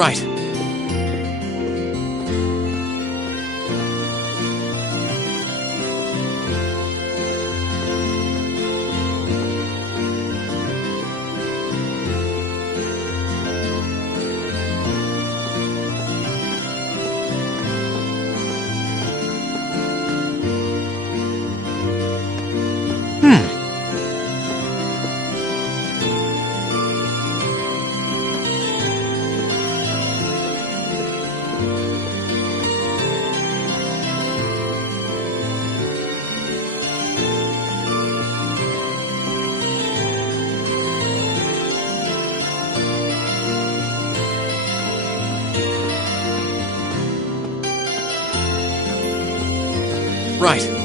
Right. Right.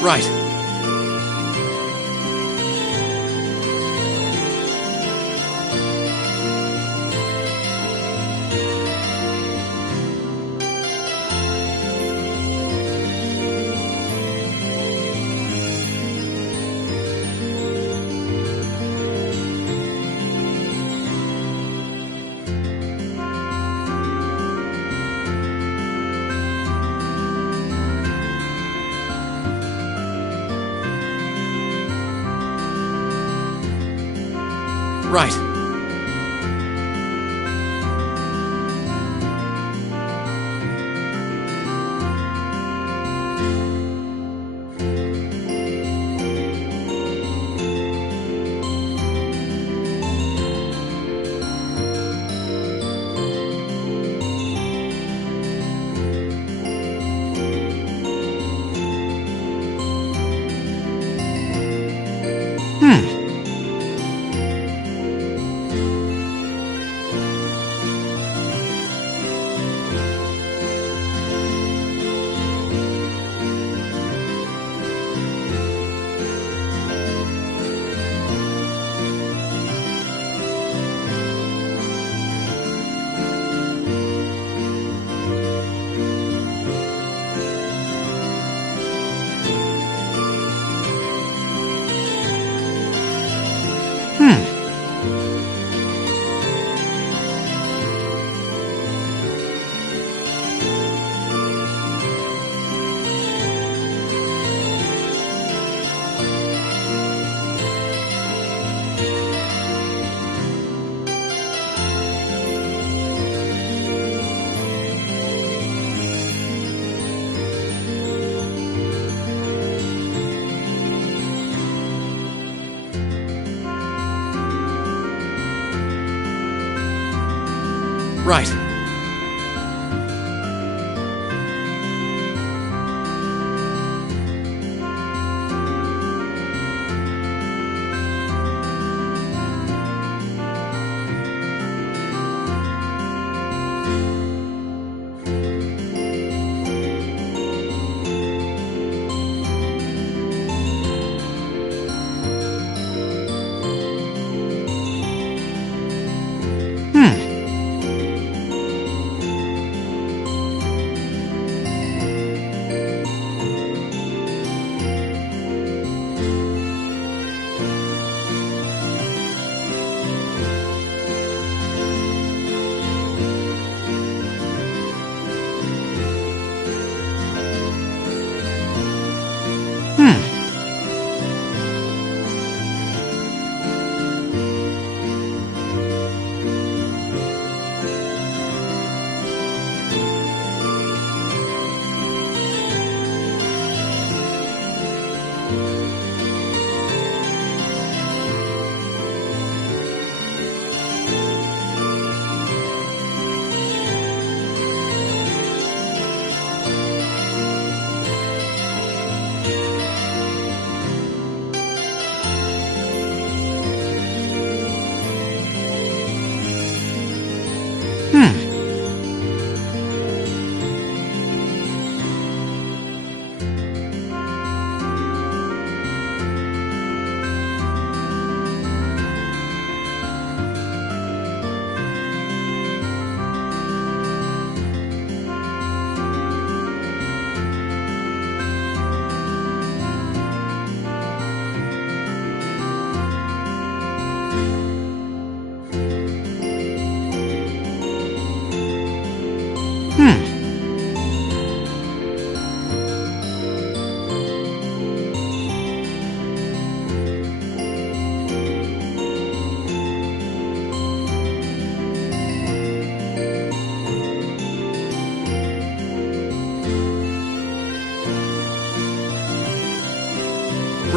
Right. Right. Right.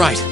Right.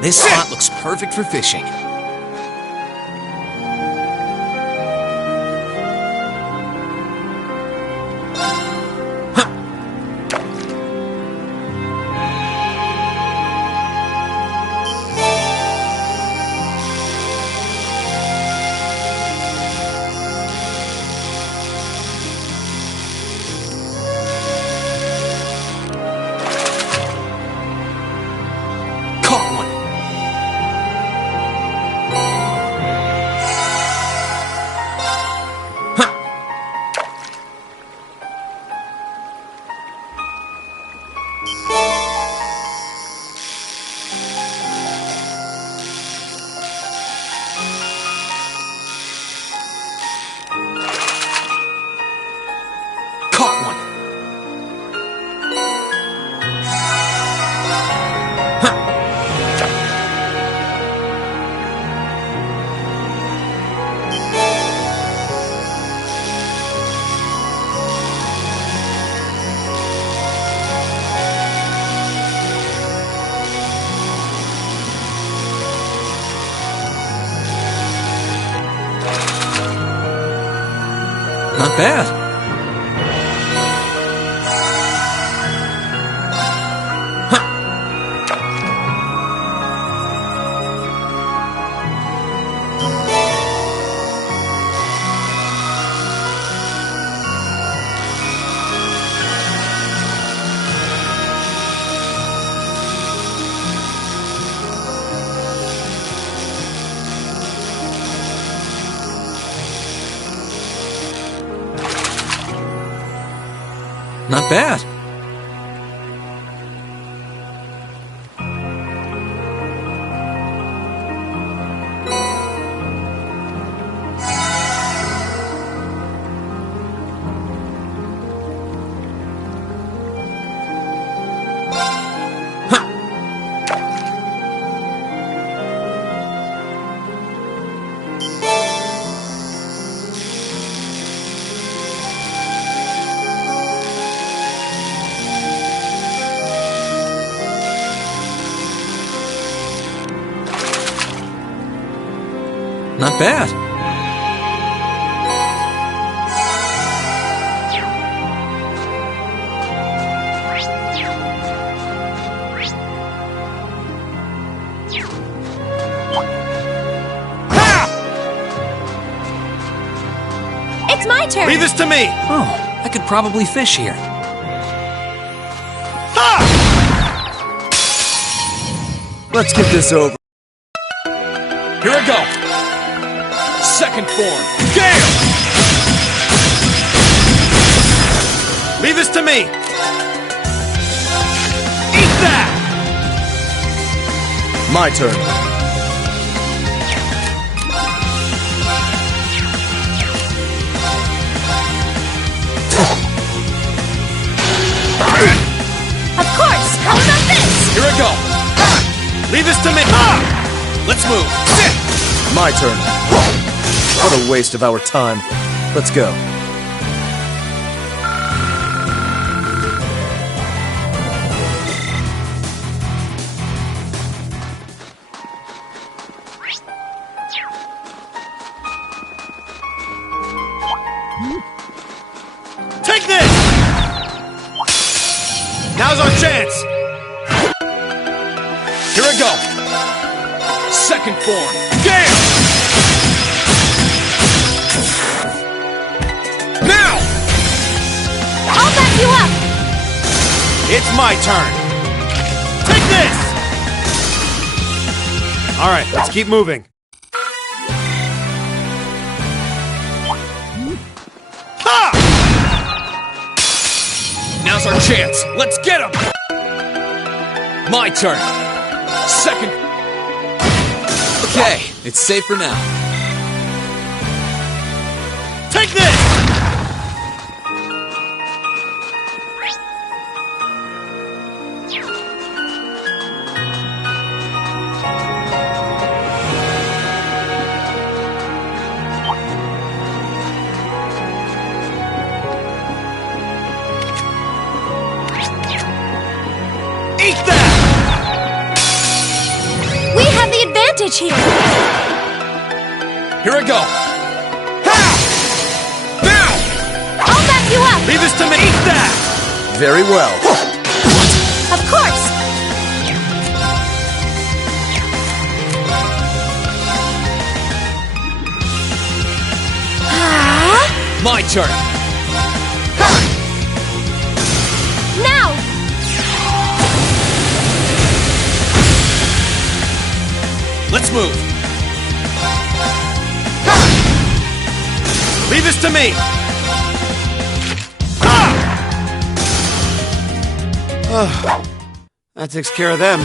This spot looks perfect for fishing. Not bad. Not bad. Not bad. It's my turn. Leave this to me. Oh, I could probably fish here. Let's get this over. Here I go. Second form. Gale! Leave this to me. Eat that. My turn. Of course. How about this? Here I go. Leave this to me. Let's move. My turn. What a waste of our time. Let's go. Take this! Now's our chance! Here I go. Second form. Gale! Now! I'll back you up. It's my turn. Take this! All right, let's keep moving. Ha! Now's our chance. Let's get him! My turn. Second. Okay, it's safe for now. Take this! Eat that! We have the advantage here. Here I go. Ha! Now! I'll back you up. Leave this to me. Eat that! Very well. Of course. Ah, My turn. now. Let's move. Leave this to me. That takes care of them.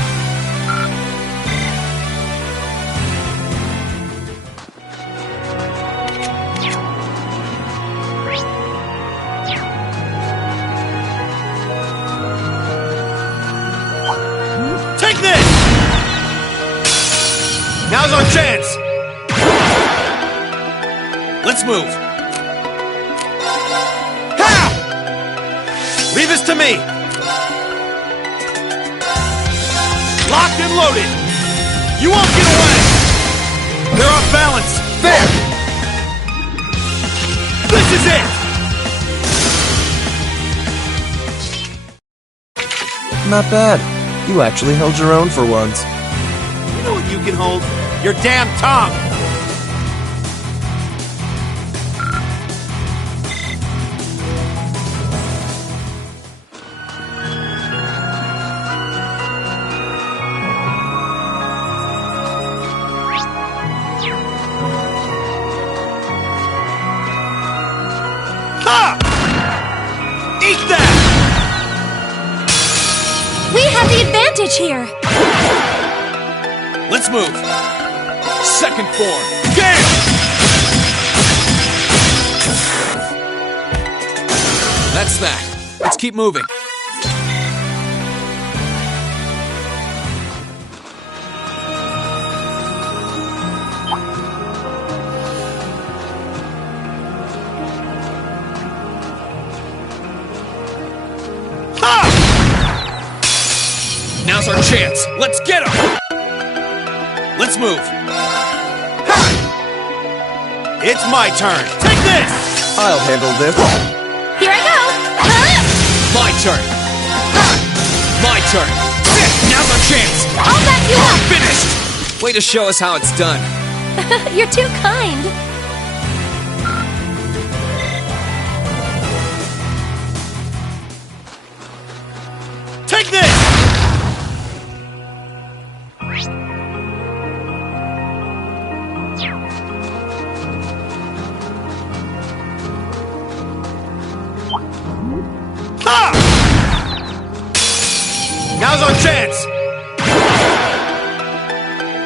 Take this! Now's our chance! Let's move. Ha! Leave this to me. Locked and loaded. You won't get away. They're off balance. There. This is it. Not bad. You actually held your own for once. You know what you can hold? Your damn tongue! Ha! Eat that! We have the advantage here. Let's move. Second form. Gale! That's that. Let's keep moving. Ha! Now's our chance. Let's get him! Let's move. Ha! It's my turn. Take this! I'll handle this. Here I go. My turn. Ha! My turn. Now's our chance. I'll back you up. Finished! Way to show us how it's done. You're too kind. Take this! Ha! Now's our chance!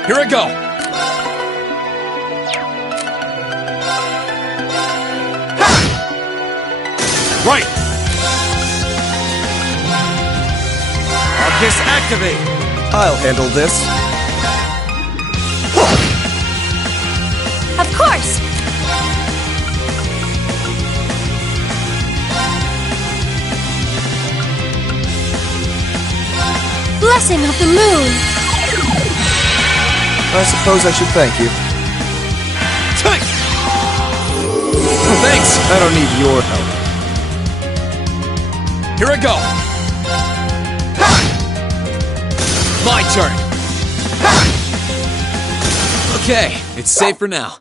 Here I go! Ha! Right! Arcus activate! I'll handle this. Of course. Blessing of the moon. I suppose I should thank you. Take! Thanks. I don't need your help. Here I go! Ha! My turn! Ha! Okay, it's safe for now.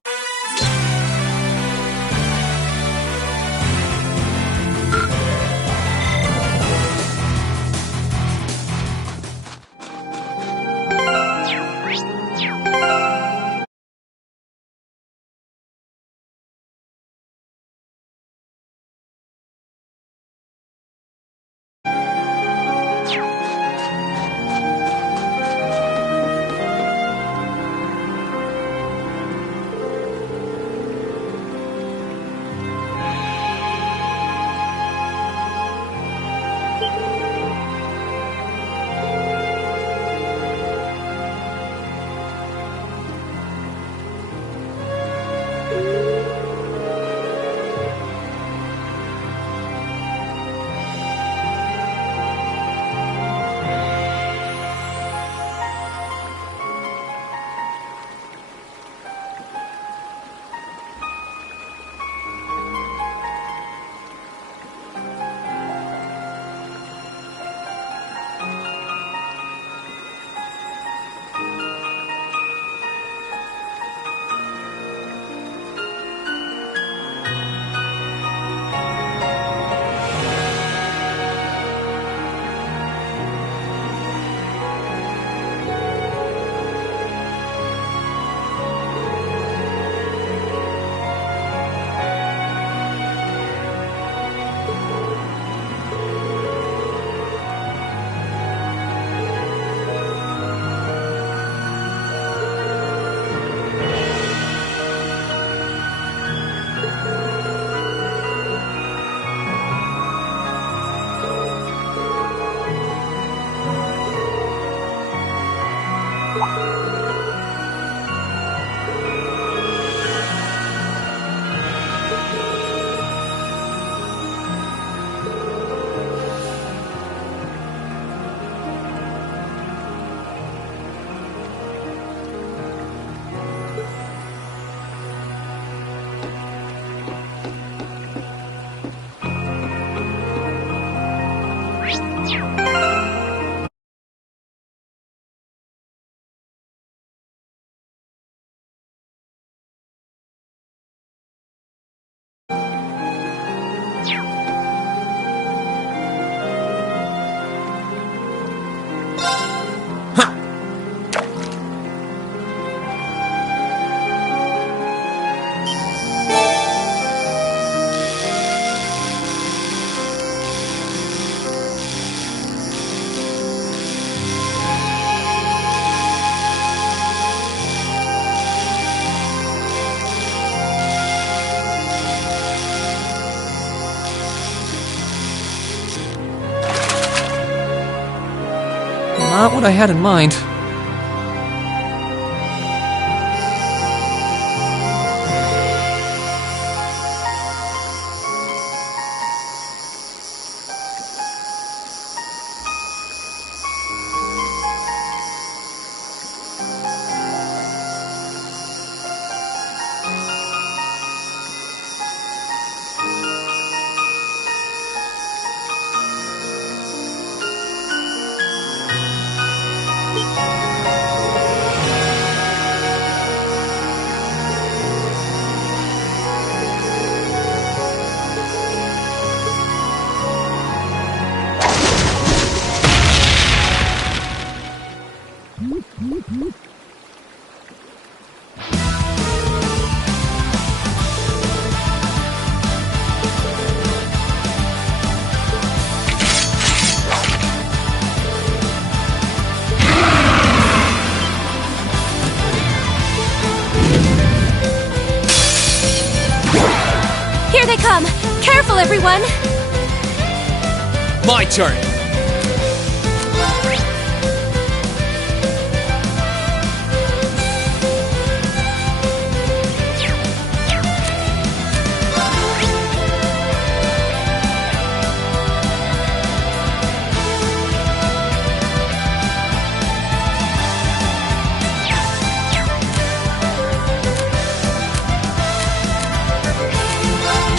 Not what I had in mind. Here they come! Careful, everyone! My turn!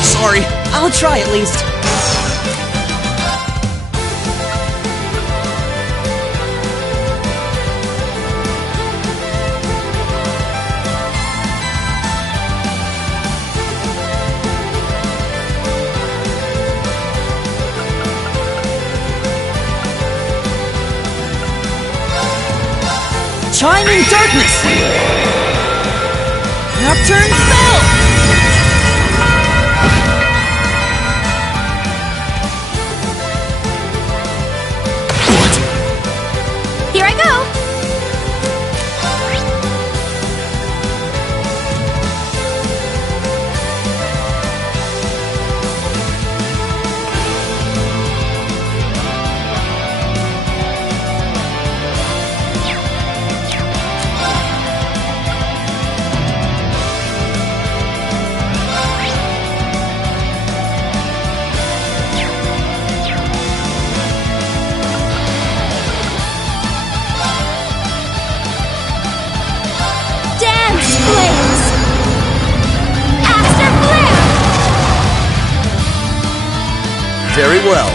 Sorry. I'll try at least. Chiming darkness! Nocturne spell! Here I go! Very well.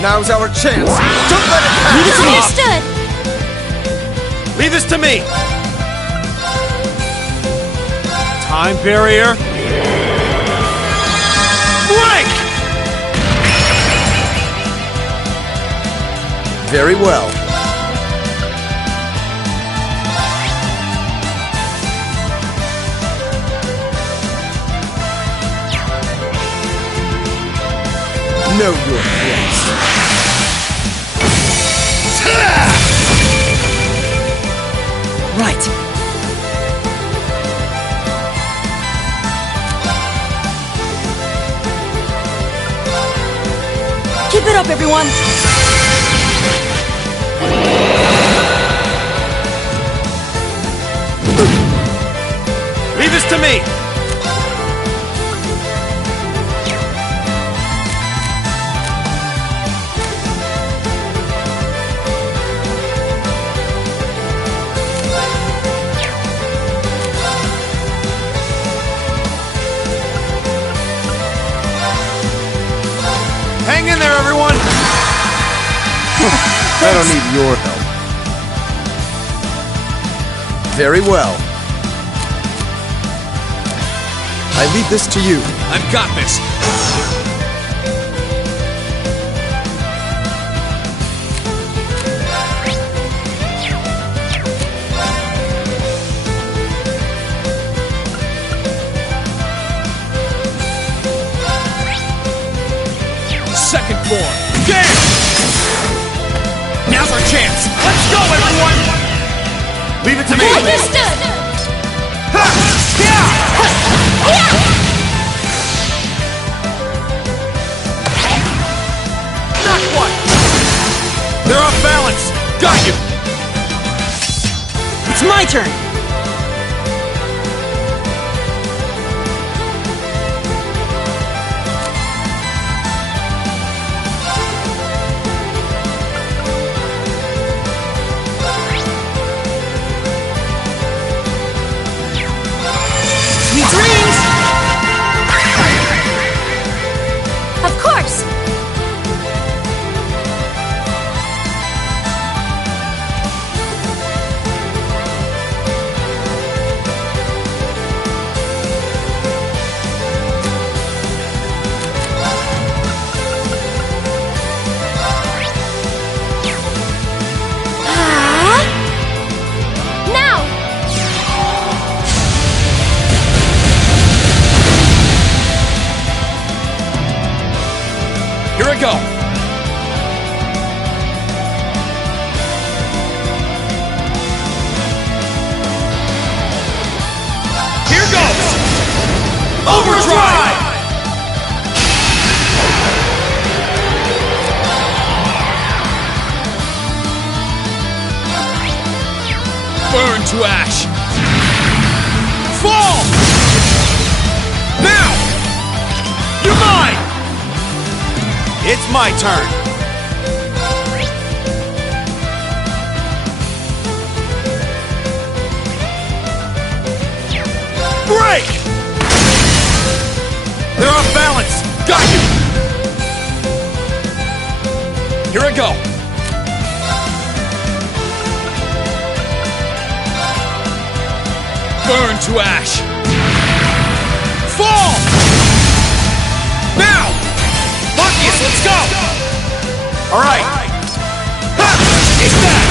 Now's our chance. Don't let it pass. Understood. Leave this to me! Time barrier. Break! Very well. Know your place. Right. Keep it up, everyone. Leave this to me! Hang in there, everyone! I don't need your help. Very well. I leave this to you. I've got this. Second form. Game! Now's our chance. Let's go, everyone! Leave it to me. Understood. Ha! Yeah! Not quite. They're off balance. Got you. It's my turn. Sweet dreams. Of course. Now. Here I go. Here goes. Overdrive! Burn to ash. Fall! Now! You're mine! It's my turn. Break! They're off balance. Got you. Here I go. Burn to ash. Fall! Now! Luckiest, let's go! All right. Ha! Take that!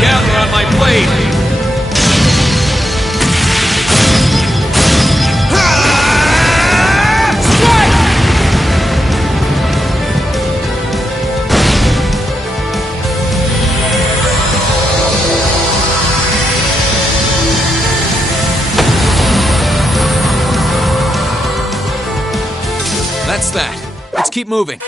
Gather on my blade. Ha! Strike! That's that. Let's keep moving.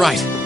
Right.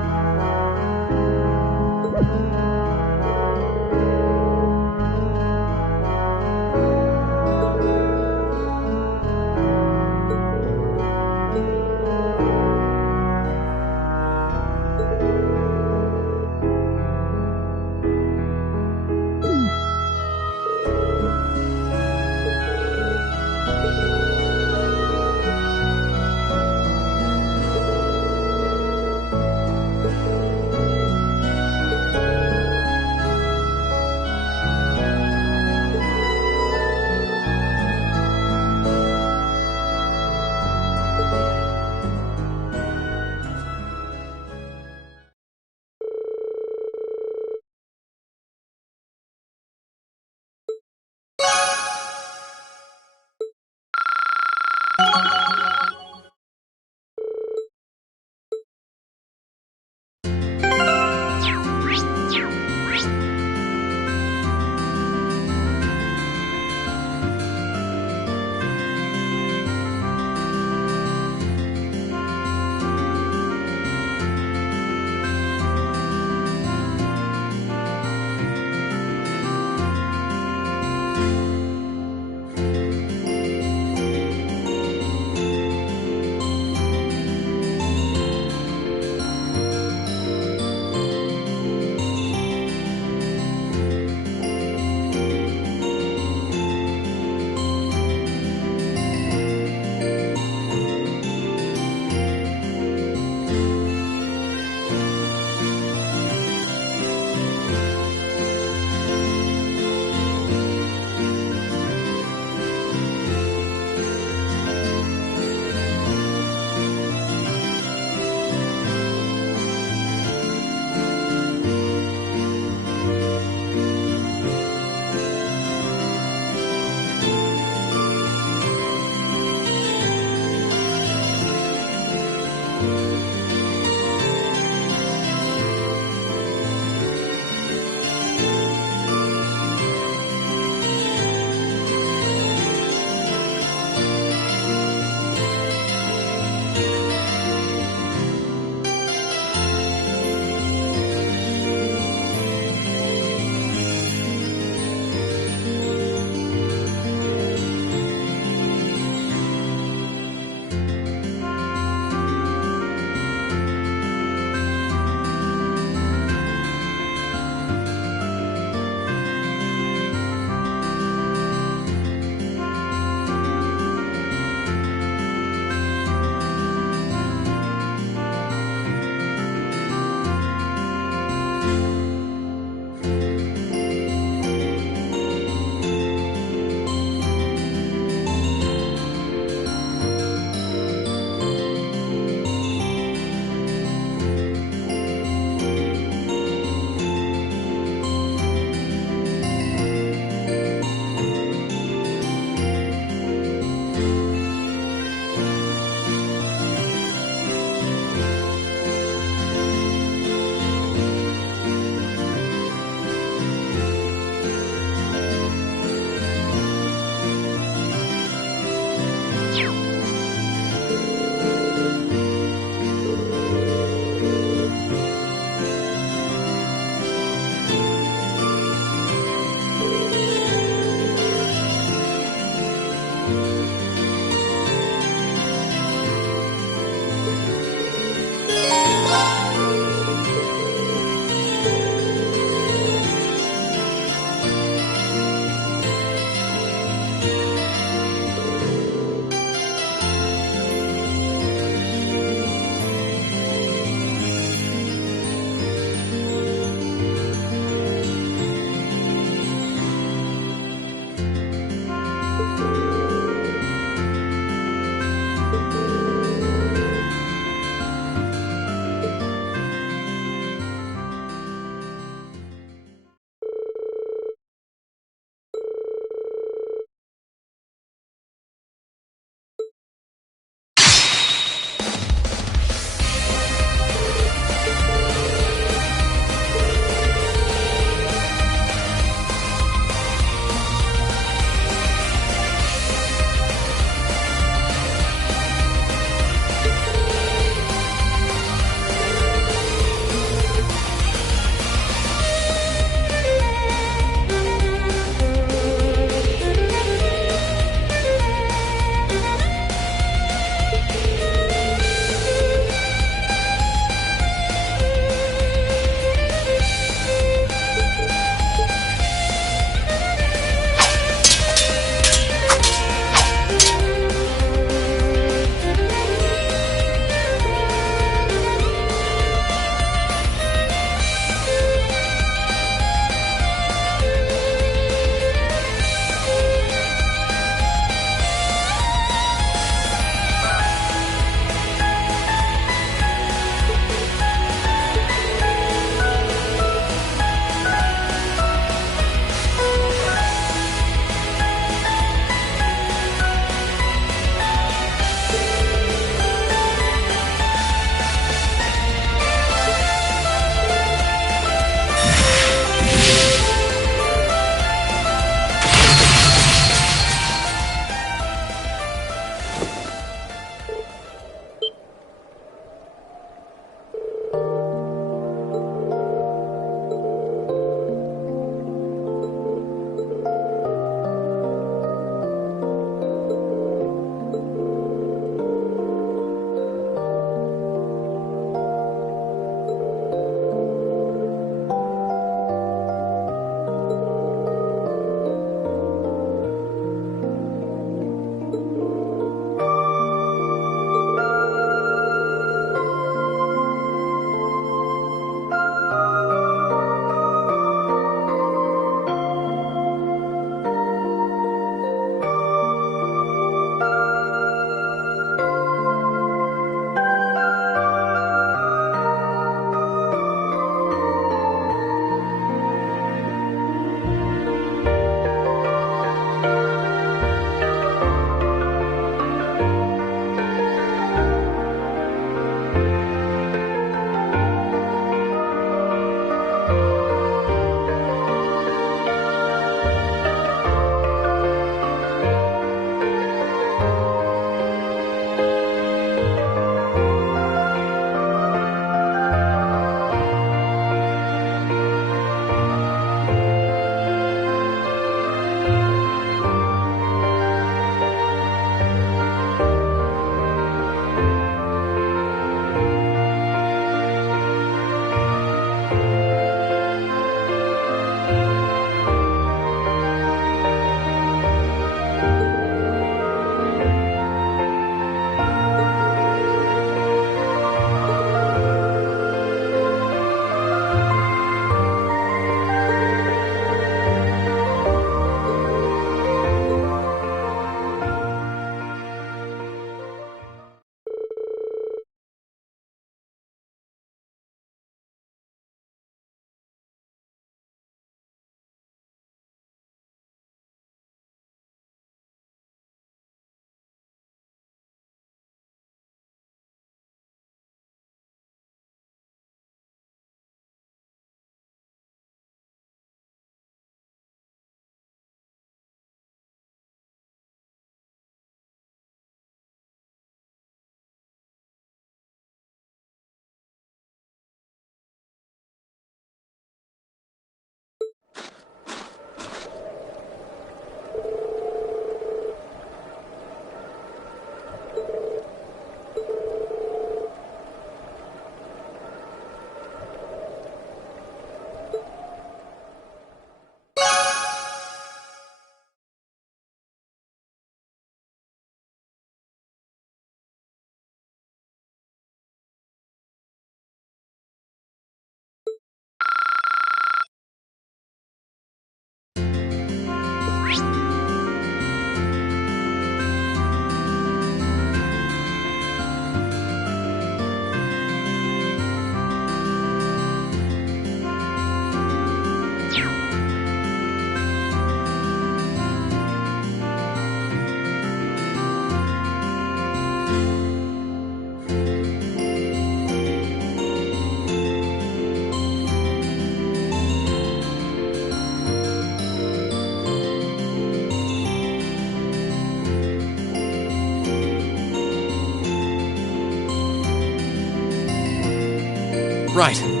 Right.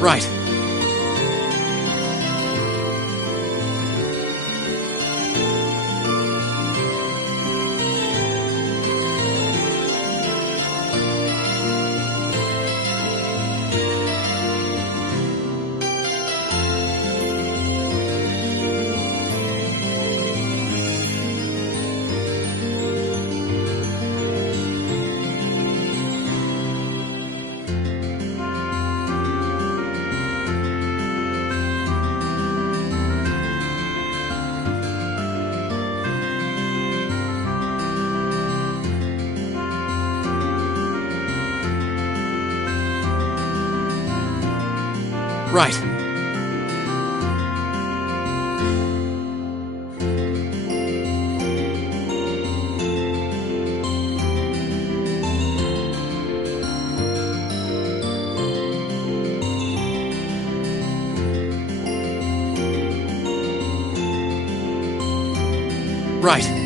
Right. Right. Right.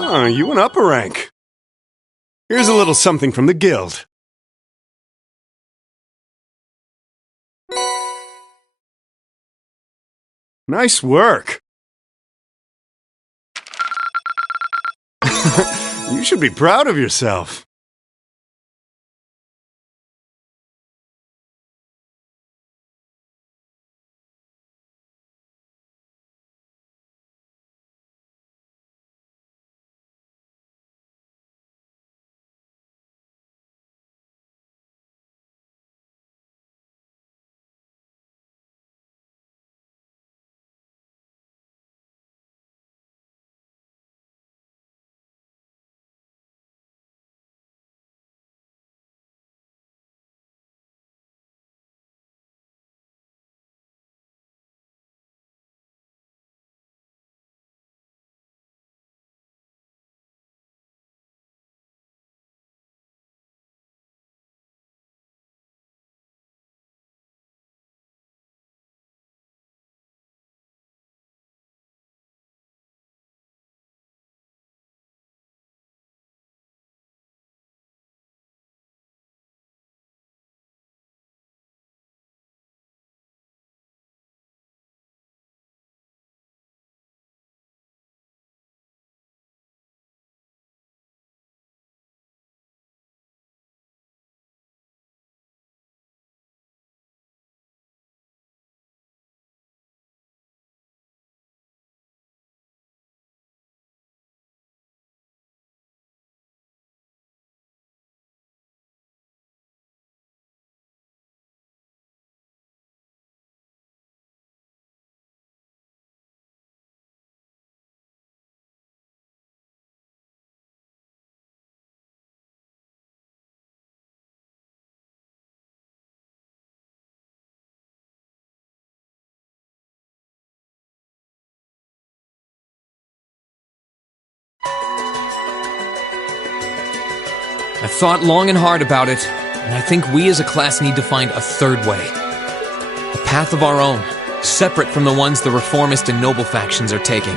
Oh, you went up a rank. Here's a little something from the guild. Nice work. You should be proud of yourself. I've thought long and hard about it, and I think we as a class need to find a third way. A path of our own, separate from the ones the reformist and noble factions are taking.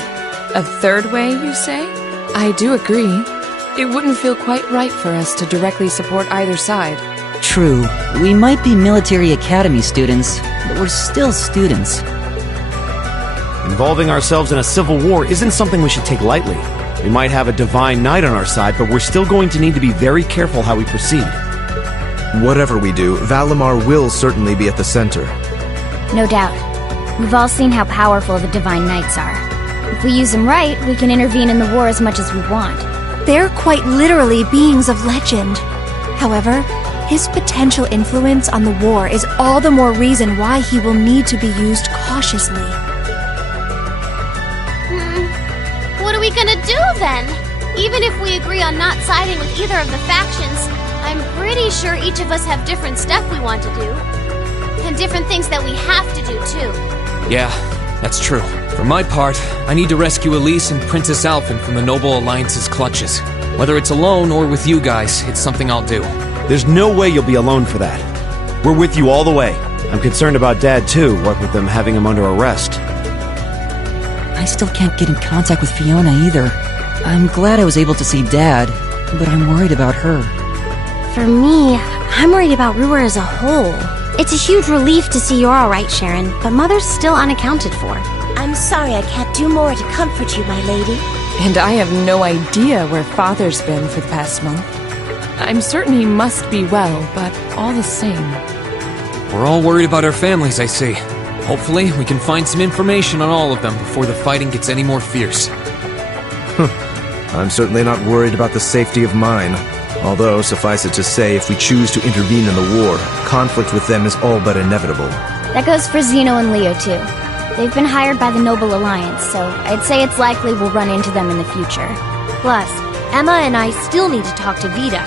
A third way, you say? I do agree. It wouldn't feel quite right for us to directly support either side. True. We might be military academy students, but we're still students. Involving ourselves in a civil war isn't something we should take lightly. We might have a divine knight on our side, but we're still going to need to be very careful how we proceed. Whatever we do, Valimar will certainly be at the center. No doubt. We've all seen how powerful the Divine Knights are. If we use them right, we can intervene in the war as much as we want. They're quite literally beings of legend. However, his potential influence on the war is all the more reason why he will need to be used cautiously. What are we gonna do then? Even if we agree on not siding with either of the factions, I'm pretty sure each of us have different stuff we want to do. And different things that we have to do, too. Yeah, that's true. For my part, I need to rescue Elise and Princess Alphen from the Noble Alliance's clutches. Whether it's alone or with you guys, it's something I'll do. There's no way you'll be alone for that. We're with you all the way. I'm concerned about Dad, too, what with them having him under arrest. I still can't get in contact with Fiona either. I'm glad I was able to see Dad, but I'm worried about her. For me, I'm worried about Ruhr as a whole. It's a huge relief to see you're alright, Sharon, but Mother's still unaccounted for. I'm sorry I can't do more to comfort you, my lady. And I have no idea where Father's been for the past month. I'm certain he must be well, but all the same. We're all worried about our families, I see. Hopefully, we can find some information on all of them before the fighting gets any more fierce. I'm certainly not worried about the safety of mine. Although, suffice it to say, if we choose to intervene in the war, conflict with them is all but inevitable. That goes for Zeno and Leo, too. They've been hired by the Noble Alliance, so I'd say it's likely we'll run into them in the future. Plus, Emma and I still need to talk to Vita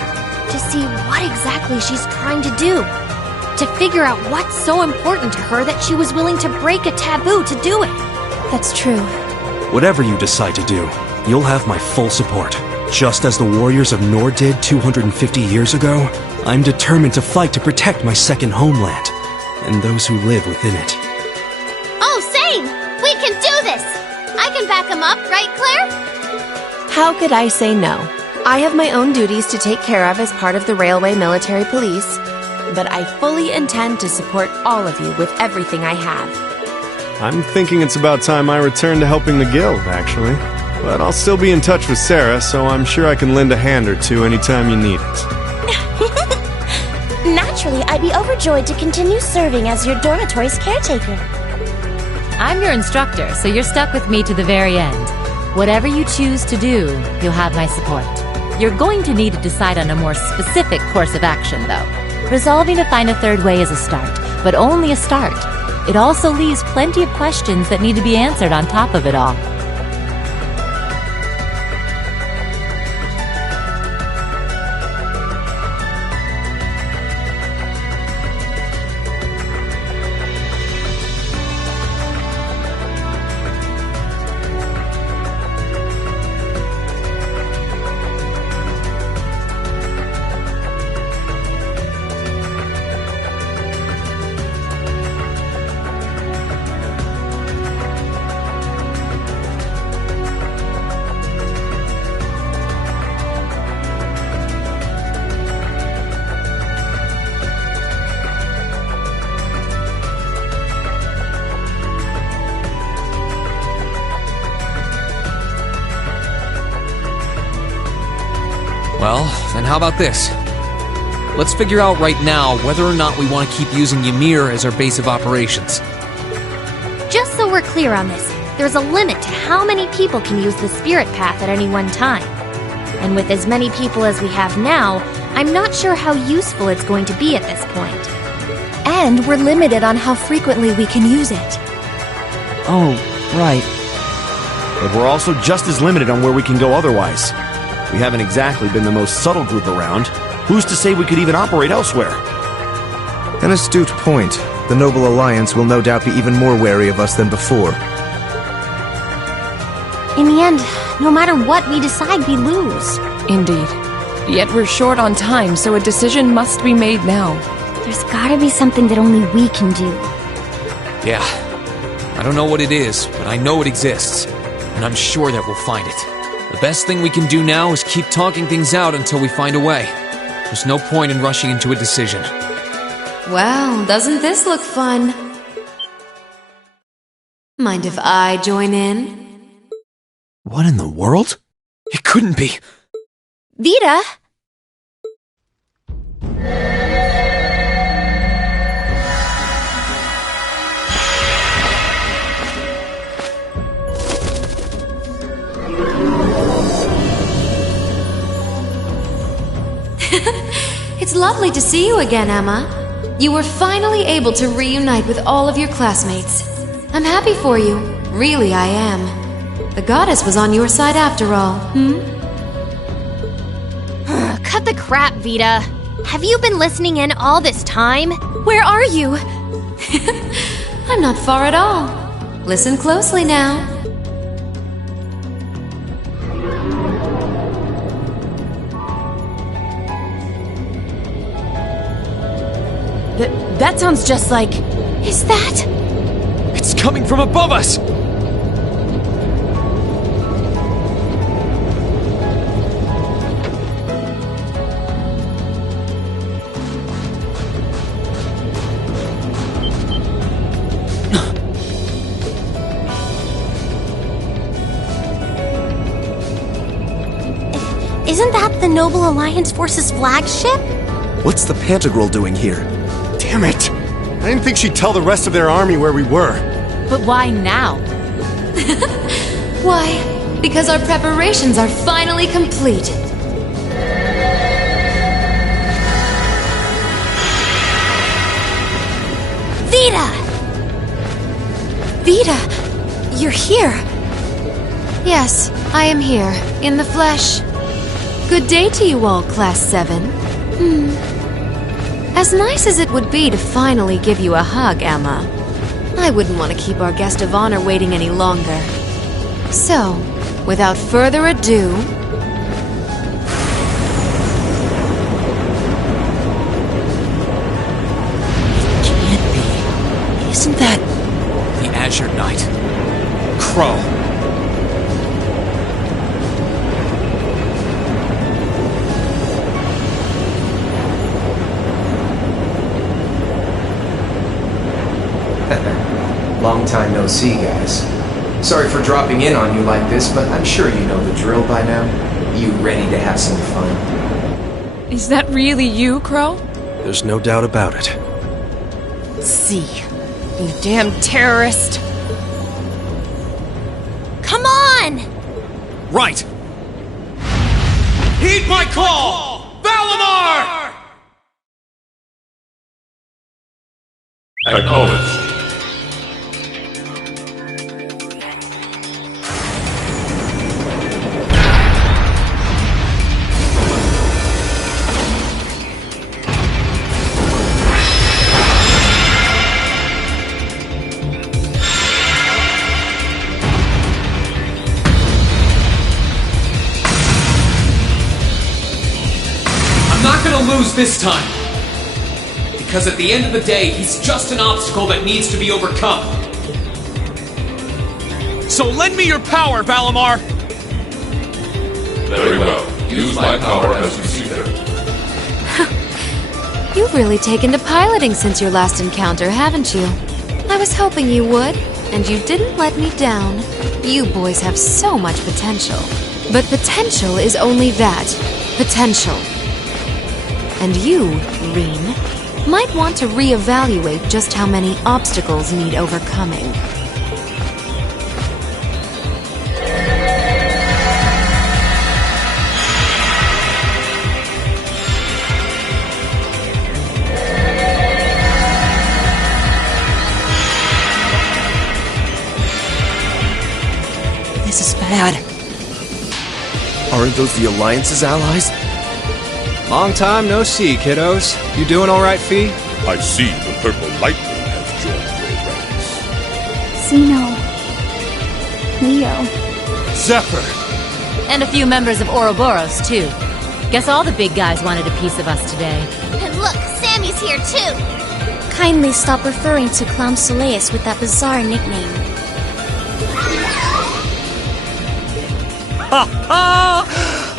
to see what exactly she's trying to do. To figure out what's so important to her that she was willing to break a taboo to do it. That's true. Whatever you decide to do, you'll have my full support. Just as the warriors of Nord did 250 years ago, I'm determined to fight to protect my second homeland, and those who live within it. Oh, same! We can do this! I can back him up, right, Claire? How could I say no? I have my own duties to take care of as part of the Railway Military Police, but I fully intend to support all of you with everything I have. I'm thinking it's about time I return to helping the guild, actually. But I'll still be in touch with Sarah, so I'm sure I can lend a hand or two anytime you need it. Naturally, I'd be overjoyed to continue serving as your dormitory's caretaker. I'm your instructor, so you're stuck with me to the very end. Whatever you choose to do, you'll have my support. You're going to need to decide on a more specific course of action, though. Resolving to find a third way is a start, but only a start. It also leaves plenty of questions that need to be answered on top of it all. Well, then how about this? Let's figure out right now whether or not we want to keep using Ymir as our base of operations. Just so we're clear on this, there's a limit to how many people can use the spirit path at any one time. And with as many people as we have now, I'm not sure how useful it's going to be at this point. And we're limited on how frequently we can use it. Oh, right. But we're also just as limited on where we can go otherwise. We haven't exactly been the most subtle group around. Who's to say we could even operate elsewhere? An astute point. The Noble Alliance will no doubt be even more wary of us than before. In the end, no matter what we decide, we lose. Indeed. Yet we're short on time, so a decision must be made now. There's gotta be something that only we can do. Yeah. I don't know what it is, but I know it exists. And I'm sure that we'll find it. The best thing we can do now is keep talking things out until we find a way. There's no point in rushing into a decision. Well, doesn't this look fun? Mind if I join in? What in the world? It couldn't be. Vita! It's lovely to see you again, Emma. You were finally able to reunite with all of your classmates. I'm happy for you. Really, I am. The goddess was on your side after all, Cut the crap, Vita. Have you been listening in all this time? Where are you? I'm not far at all. Listen closely now. That sounds just like... Is that... It's coming from above us! Isn't that the Noble Alliance Force's flagship? What's the Pantagruel doing here? Damn it! I didn't think she'd tell the rest of their army where we were. But why now? Why? Because our preparations are finally complete. Vita! Vita! You're here! Yes, I am here, in the flesh. Good day to you all, Class 7. As nice as it would be to finally give you a hug, Emma, I wouldn't want to keep our guest of honor waiting any longer. So, without further ado... Can't be. Isn't that... The Azure Knight. Crow. Long time no see, guys. Sorry for dropping in on you like this, but I'm sure you know the drill by now. You ready to have some fun? Is that really you, Crow? There's no doubt about it. See, you damn terrorist. Come on! Right! Heed my call! Valimar! Acknowledged. I'm not gonna lose this time. Because at the end of the day, he's just an obstacle that needs to be overcome. So lend me your power, Valimar! Very well. Use my power as you see fit. You've really taken to piloting since your last encounter, haven't you? I was hoping you would, and you didn't let me down. You boys have so much potential. But potential is only that. Potential. And you, Reen, might want to reevaluate just how many obstacles need overcoming. This is bad. Aren't those the Alliance's allies? Long time no see, kiddos. You doing all right, Fee? I see the purple lightning has joined your ranks. Xeno. Leo. Zephyr! And a few members of Ouroboros, too. Guess all the big guys wanted a piece of us today. And look, Sammy's here too! Kindly stop referring to Clown Soleus with that bizarre nickname.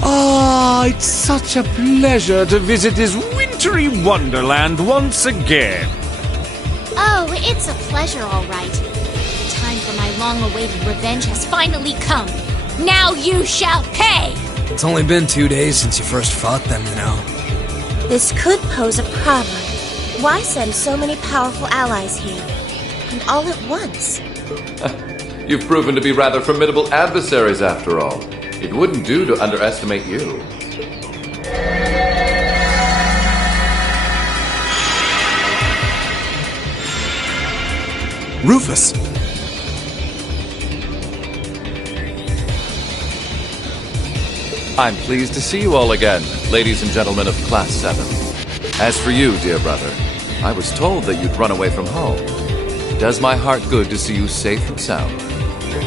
Ah, it's such a pleasure to visit this wintry wonderland once again. Oh, it's a pleasure, all right. The time for my long-awaited revenge has finally come. Now you shall pay! It's only been 2 days since you first fought them, you know. This could pose a problem. Why send so many powerful allies here? And all at once? You've proven to be rather formidable adversaries after all. It wouldn't do to underestimate you. Rufus! I'm pleased to see you all again, ladies and gentlemen of Class 7. As for you, dear brother, I was told that you'd run away from home. It does my heart good to see you safe and sound.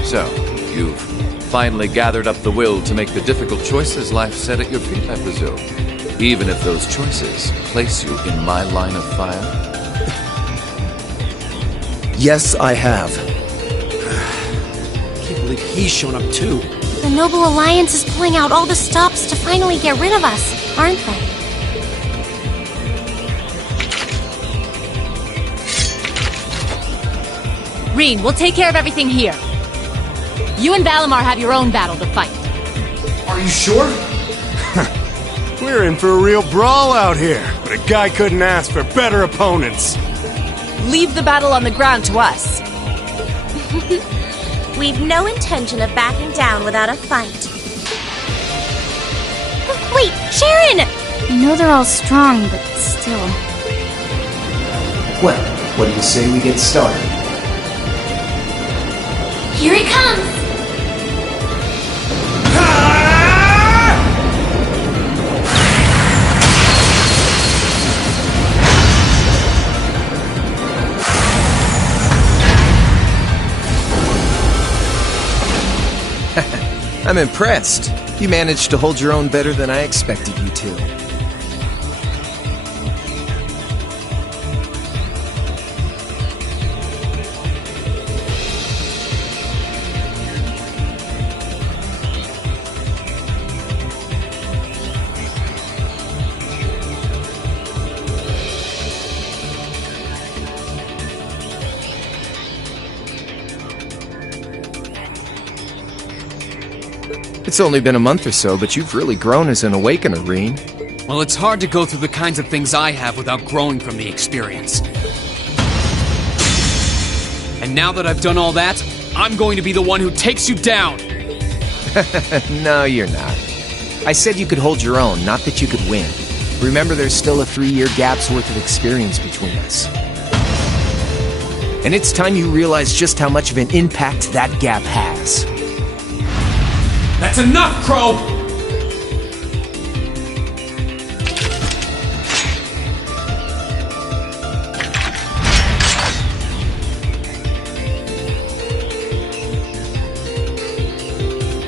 So, you've finally gathered up the will to make the difficult choices life set at your feet, I presume. Even if those choices place you in my line of fire? Yes, I have. Can't believe he's shown up too. The Noble Alliance is pulling out all the stops to finally get rid of us, aren't they? Reen, we'll take care of everything here. You and Valimar have your own battle to fight. Are you sure? We're in for a real brawl out here, but a guy couldn't ask for better opponents. Leave the battle on the ground to us. We've no intention of backing down without a fight. Wait, Sharon! I know they're all strong, but still. Well, what do you say we get started? Here he comes! I'm impressed. You managed to hold your own better than I expected you to. It's only been a month or so, but you've really grown as an Awakener, Reen. Well, it's hard to go through the kinds of things I have without growing from the experience. And now that I've done all that, I'm going to be the one who takes you down! No, you're not. I said you could hold your own, not that you could win. Remember, there's still a 3-year gap's worth of experience between us. And it's time you realize just how much of an impact that gap has. That's enough, Crow!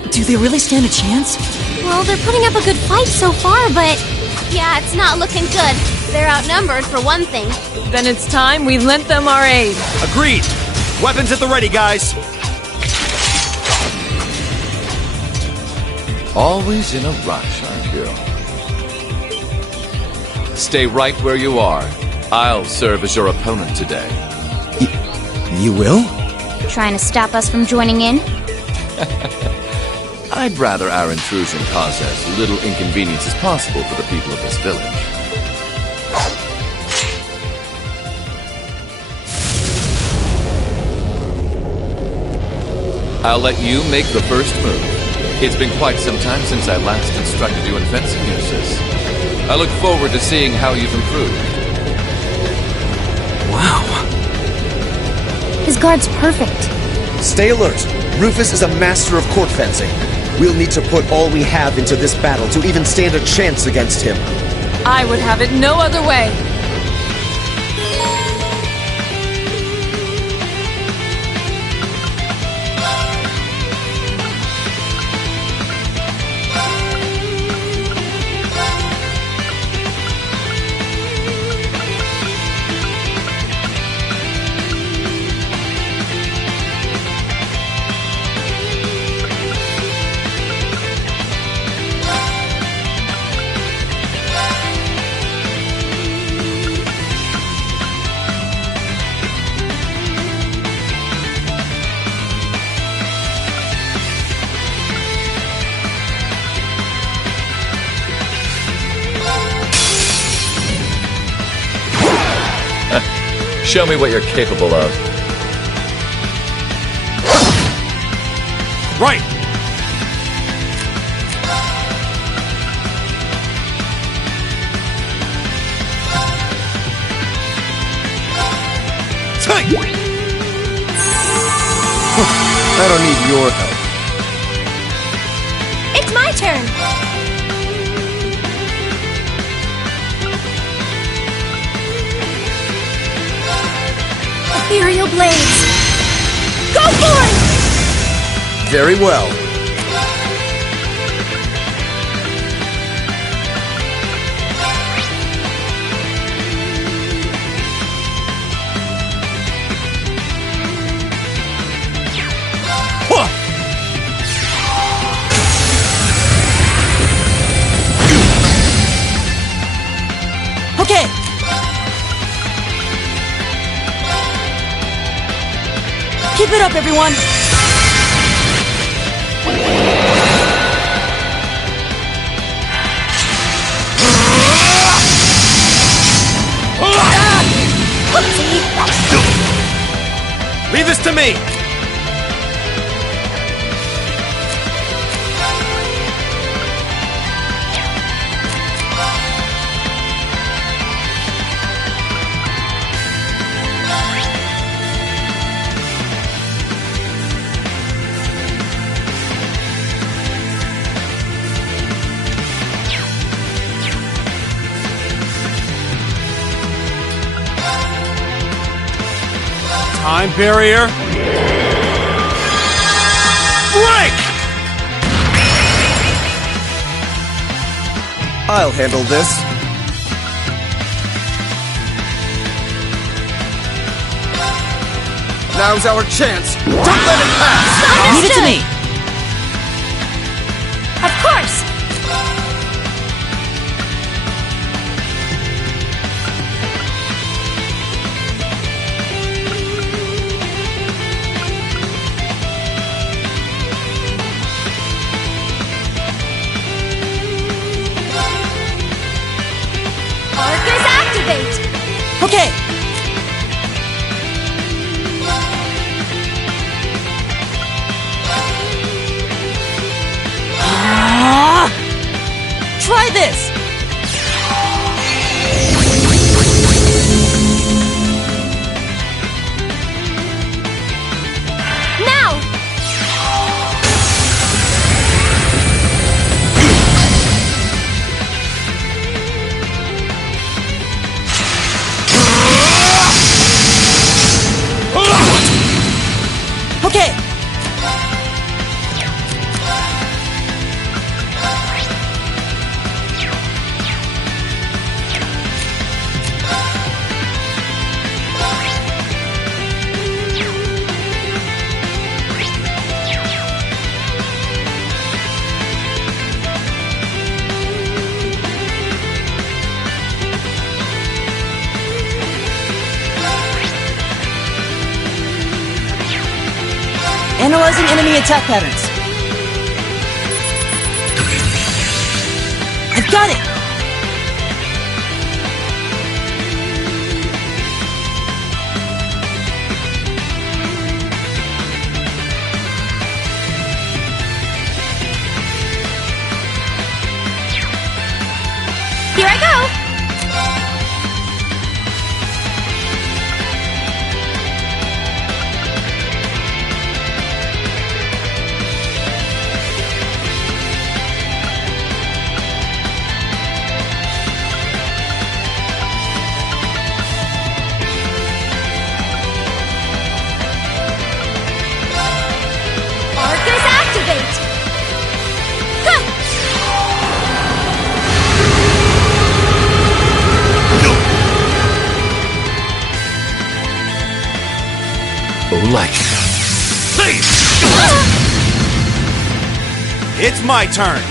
Do they really stand a chance? Well, they're putting up a good fight so far, but... yeah, it's not looking good. They're outnumbered, for one thing. Then it's time we lent them our aid. Agreed! Weapons at the ready, guys! Always in a rush, aren't you? Stay right where you are. I'll serve as your opponent today. You will? Trying to stop us from joining in? I'd rather our intrusion cause as little inconvenience as possible for the people of this village. I'll let you make the first move. It's been quite some time since I last instructed you in fencing uses. I look forward to seeing how you've improved. Wow. His guard's perfect. Stay alert. Rufus is a master of court fencing. We'll need to put all we have into this battle to even stand a chance against him. I would have it no other way. Show me what you're capable of. Right! I don't need your help. It's my turn! Ethereal blades! Go for it! Very well. Okay! Keep it up, everyone! Leave this to me! Time barrier. Break! I'll handle this. Now's our chance. Don't let it pass! Leave it to me! Of course! Analyzing enemy attack patterns. I've got it! Here I go! Arcus activate! Huh. Like. It's my turn.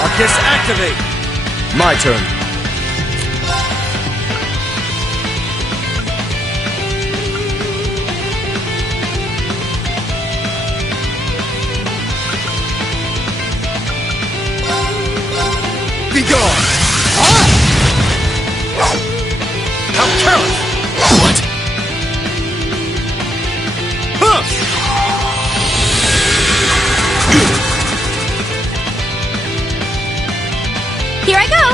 Arcus activate. My turn. Be gone. How careless. What? Huh. Here I go!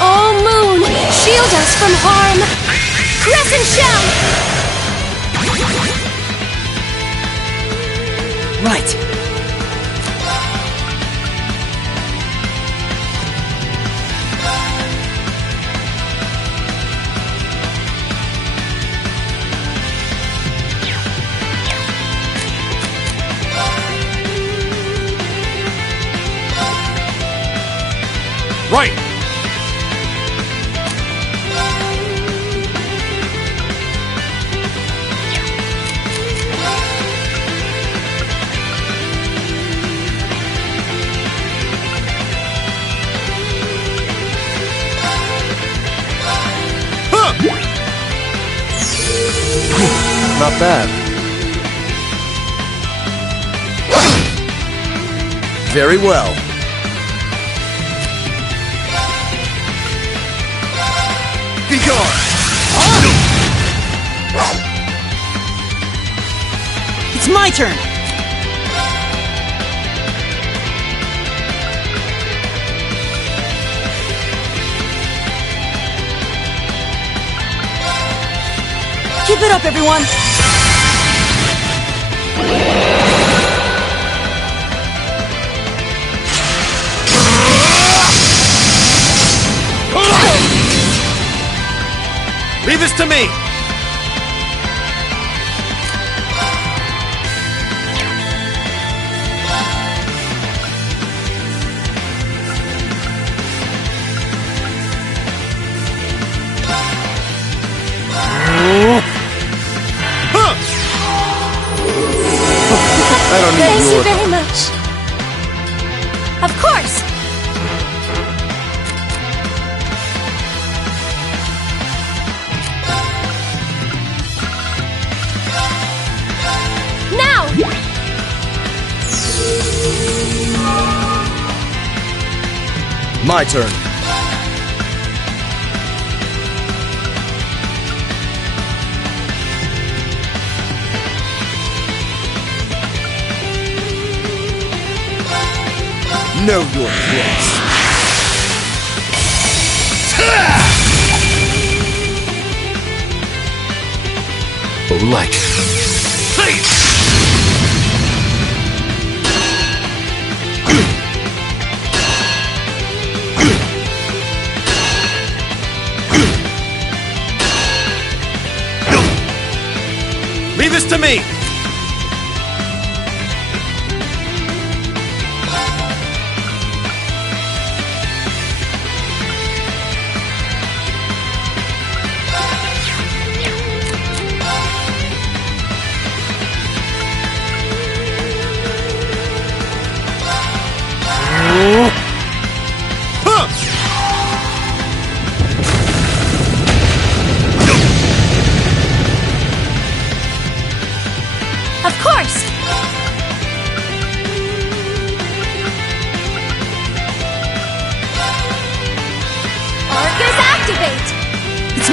Oh, Moon! Shield us from harm! Crescent Shell! Right. Right. Not bad. Very well. Be gone. It's my turn! Keep it up, everyone! Leave this to me. I don't need Thank your... you very much. Of course! Now! My turn. Know your place. Like.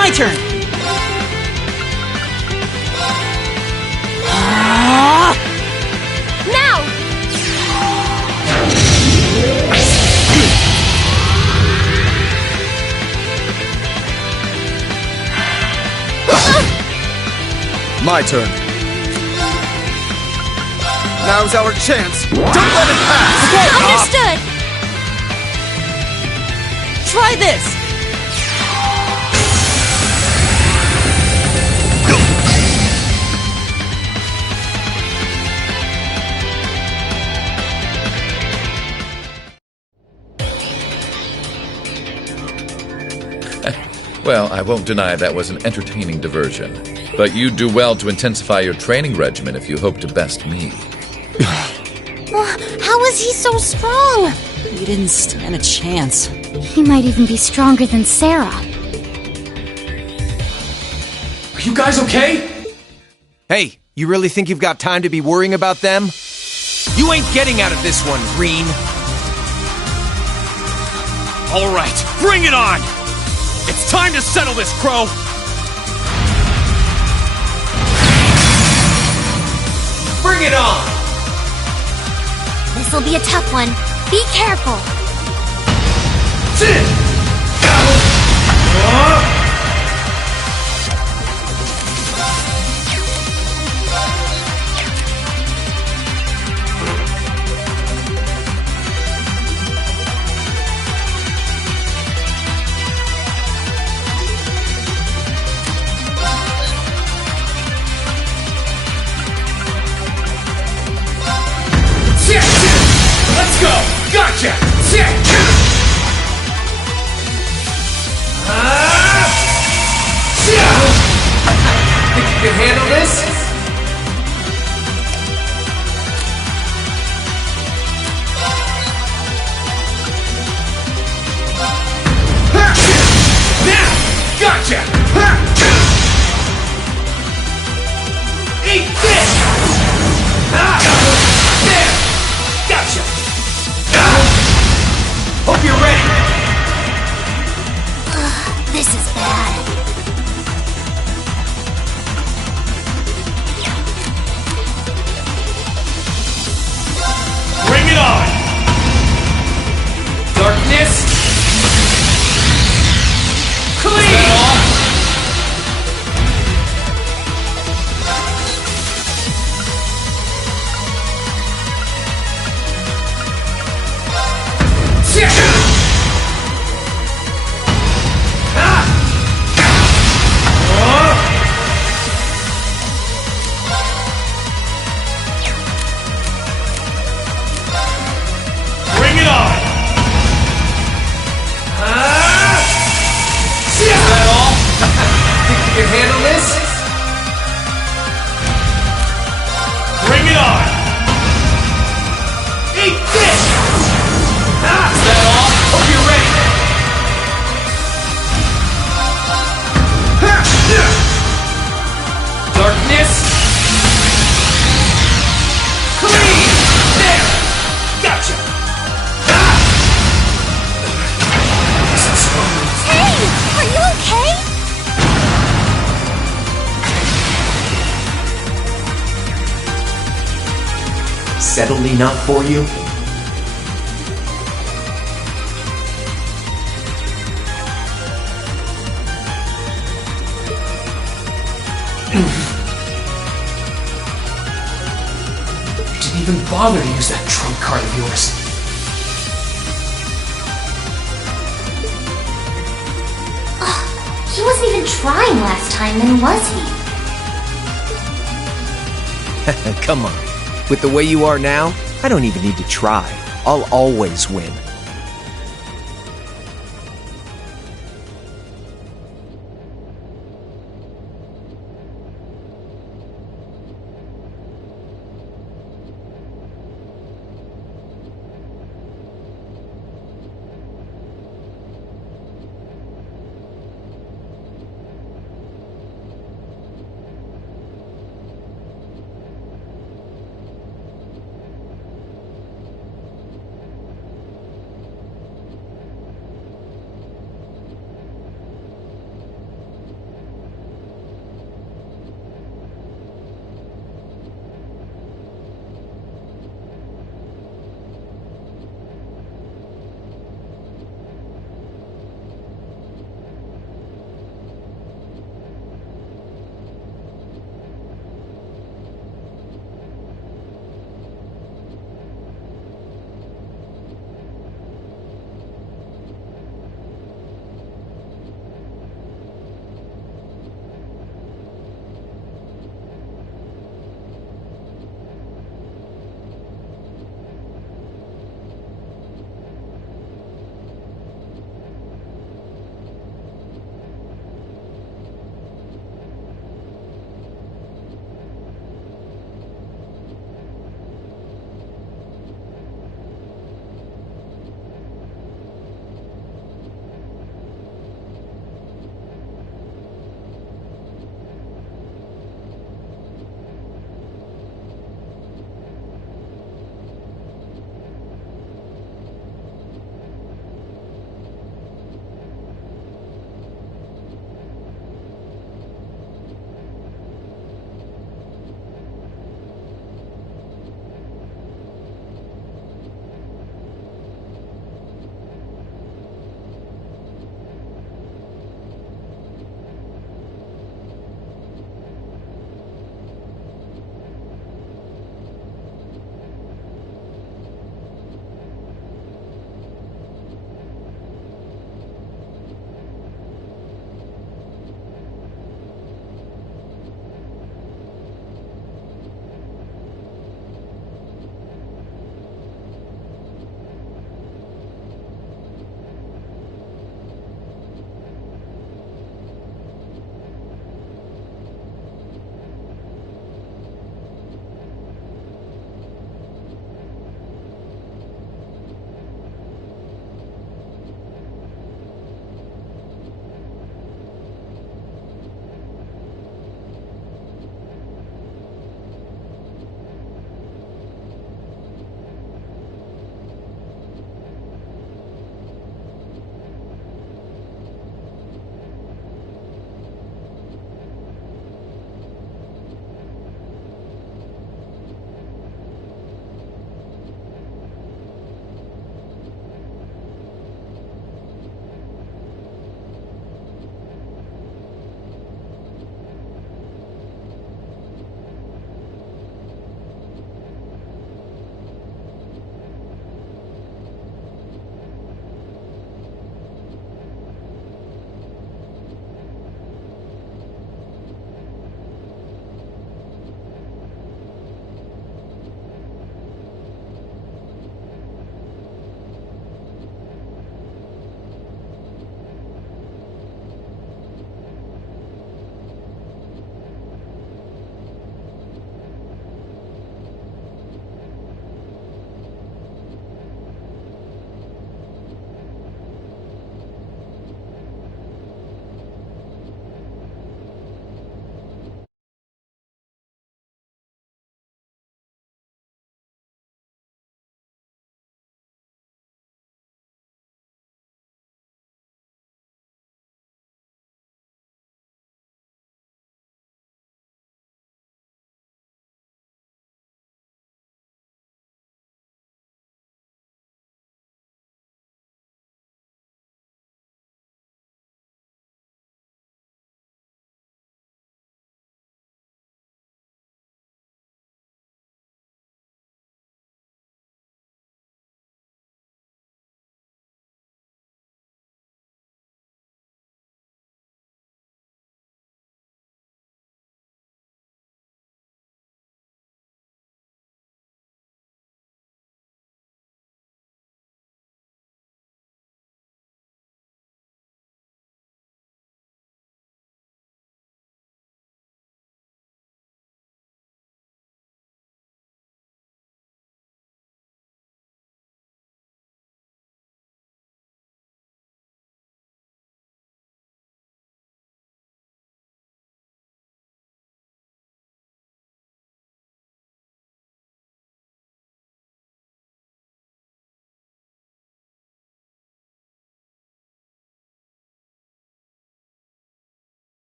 my turn! Now! My turn. Now's our chance. Don't let it pass! Understood! Try this! Well, I won't deny that was an entertaining diversion. But you'd do well to intensify your training regimen if you hope to best me. How is he so strong? You didn't stand a chance. He might even be stronger than Sarah. Are you guys okay? Hey, you really think you've got time to be worrying about them? You ain't getting out of this one, Green. All right, bring it on! It's time to settle this, Crow! Bring it on! This'll be a tough one. Be careful. Let's go! Gotcha! Think you can handle this? Now! Gotcha! Eat this! There! Gotcha! Hope you're ready! This is bad. Bring it on! Darkness! Clean! Bring it on! Is that all? Think you can handle this? Bring it on! Eat this! Is that all? Hope you're ready! Darkness! Clean! There! Gotcha! Hey! Are you okay? Settled enough for you? Didn't even bother to use that trump card of yours. He wasn't even trying last time, then was he? Come on. With the way you are now, I don't even need to try. I'll always win.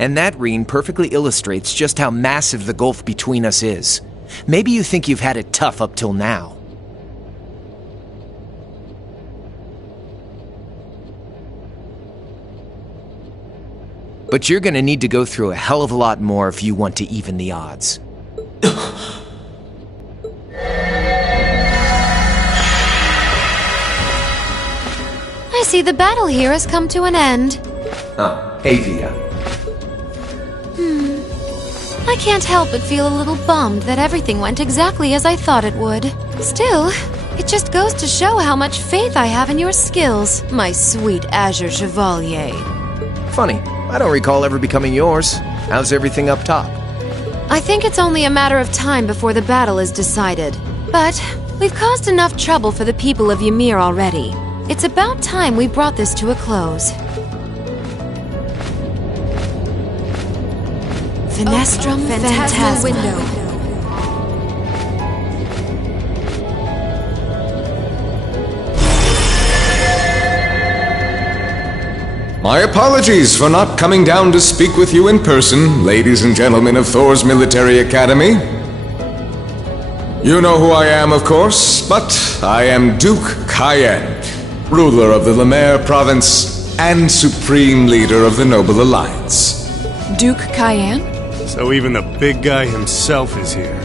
And that, Reen, perfectly illustrates just how massive the gulf between us is. Maybe you think you've had it tough up till now. But you're gonna need to go through a hell of a lot more if you want to even the odds. I see the battle here has come to an end. Oh, hey, Via. I can't help but feel a little bummed that everything went exactly as I thought it would. Still, it just goes to show how much faith I have in your skills, my sweet Azure Chevalier. Funny, I don't recall ever becoming yours. How's everything up top? I think it's only a matter of time before the battle is decided. But we've caused enough trouble for the people of Ymir already. It's about time we brought this to a close. Finestrum Phantasma Window. My apologies for not coming down to speak with you in person, ladies and gentlemen of Thor's Military Academy. You know who I am, of course, but I am Duke Cayenne, ruler of the Lemaire province and supreme leader of the Noble Alliance. Duke Cayenne? So even the big guy himself is here.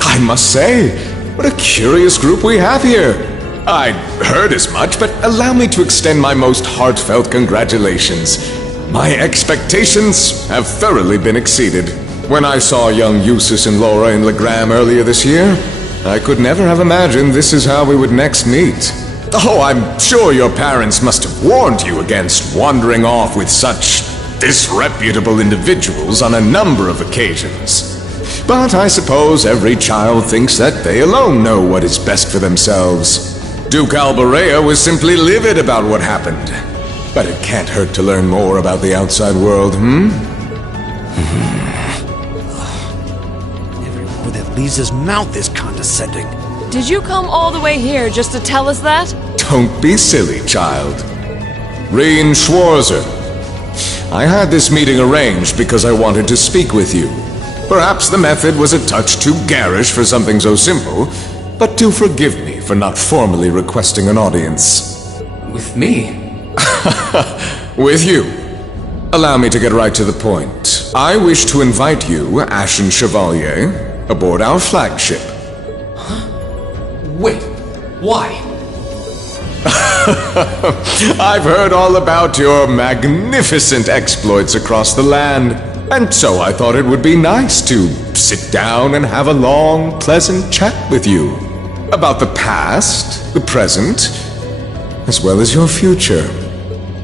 I must say, what a curious group we have here. I'd heard as much, but allow me to extend my most heartfelt congratulations. My expectations have thoroughly been exceeded. When I saw young Eustace and Laura in Legram earlier this year, I could never have imagined this is how we would next meet. Oh, I'm sure your parents must have warned you against wandering off with such disreputable individuals on a number of occasions. But I suppose every child thinks that they alone know what is best for themselves. Duke Alborea was simply livid about what happened. But it can't hurt to learn more about the outside world, Everywhere that leaves his mouth is condescending. Did you come all the way here just to tell us that? Don't be silly, child. Reen Schwarzer. I had this meeting arranged because I wanted to speak with you. Perhaps the method was a touch too garish for something so simple, but do forgive me for not formally requesting an audience. With me? With you. Allow me to get right to the point. I wish to invite you, Ashen Chevalier, aboard our flagship. Wait, why? I've heard all about your magnificent exploits across the land, and so I thought it would be nice to sit down and have a long, pleasant chat with you about the past, the present, as well as your future.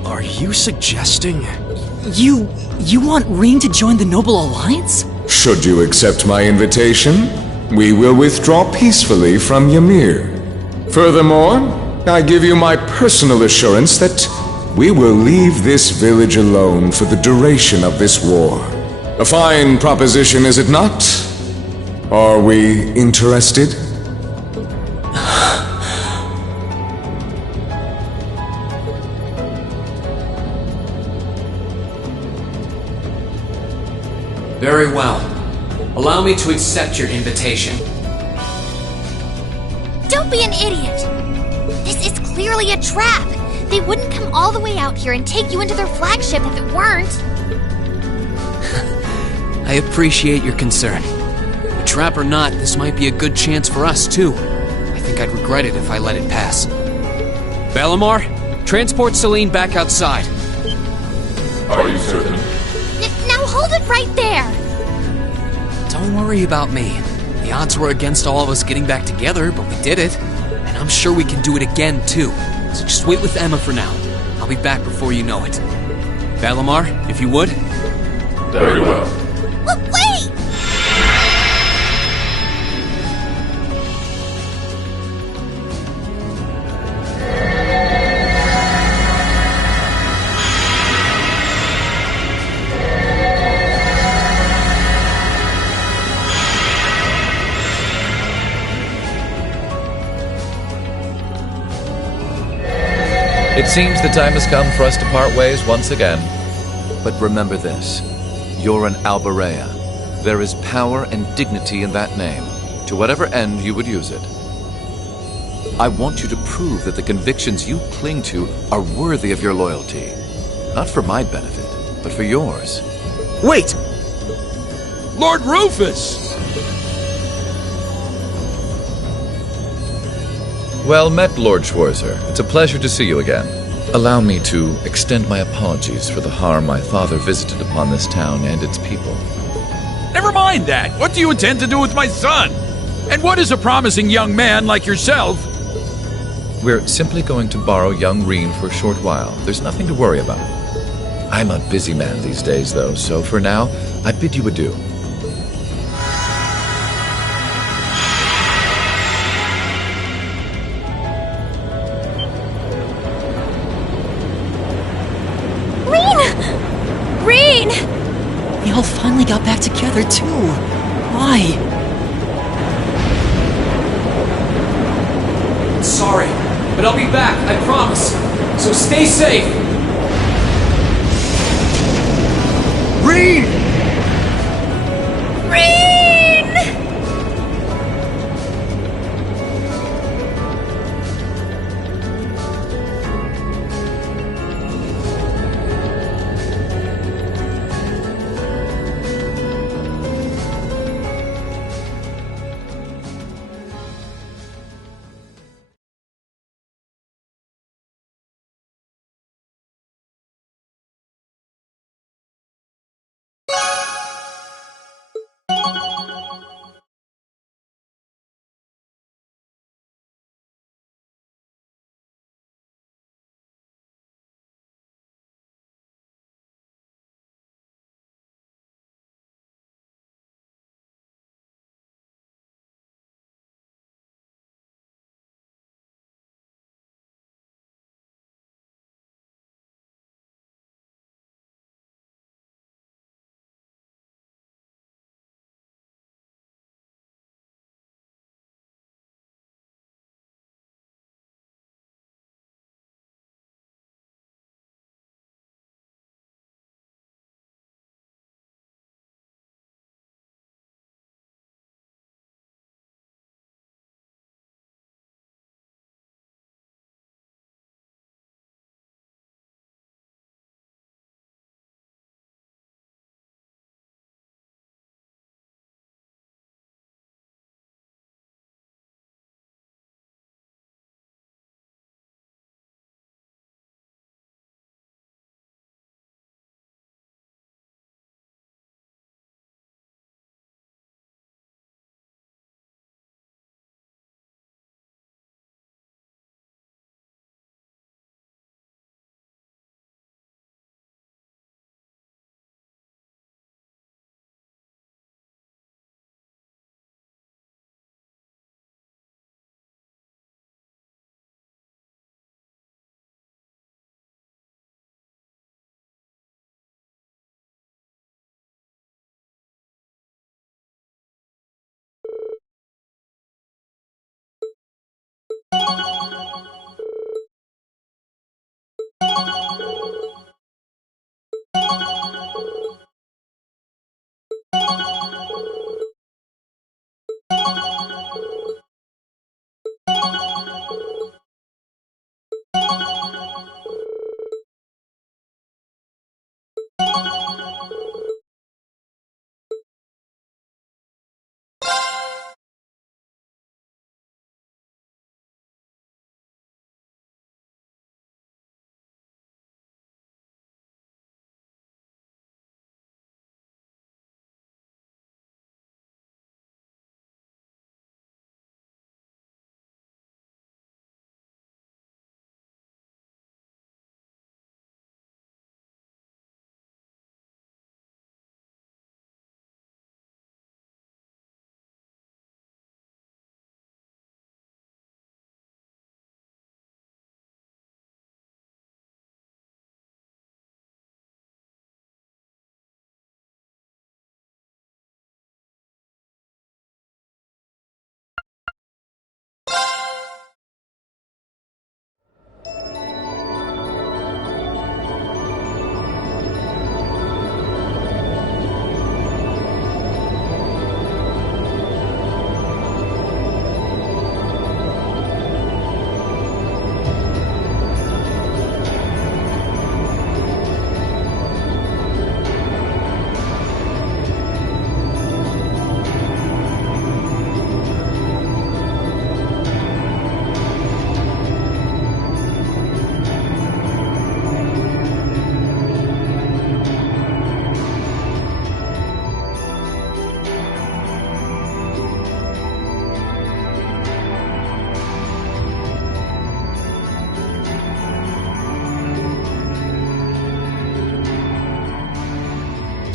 Are you suggesting... You want Reen to join the Noble Alliance? Should you accept my invitation, we will withdraw peacefully from Ymir. Furthermore, I give you my personal assurance that we will leave this village alone for the duration of this war. A fine proposition, is it not? Are we interested? Very well. Allow me to accept your invitation. Don't be an idiot! This is clearly a trap! They wouldn't come all the way out here and take you into their flagship if it weren't. I appreciate your concern. A trap or not, this might be a good chance for us, too. I think I'd regret it if I let it pass. Valimar, transport Celine back outside. Are you certain? Now hold it right there! Don't worry about me. The odds were against all of us getting back together, but we did it. And I'm sure we can do it again, too. So just wait with Emma for now. I'll be back before you know it. Valimar, if you would. Very well. Wait! It seems the time has come for us to part ways once again. But remember this. You're an Alberea. There is power and dignity in that name, to whatever end you would use it. I want you to prove that the convictions you cling to are worthy of your loyalty. Not for my benefit, but for yours. Wait! Lord Rufus! Well met, Lord Schwarzer. It's a pleasure to see you again. Allow me to extend my apologies for the harm my father visited upon this town and its people. Never mind that. What do you intend to do with my son? And what is a promising young man like yourself? We're simply going to borrow young Reen for a short while. There's nothing to worry about. I'm a busy man these days, though, so for now, I bid you adieu. Reen! They all finally got back together, too. Why? Sorry, but I'll be back, I promise. So stay safe. Reen! Reen!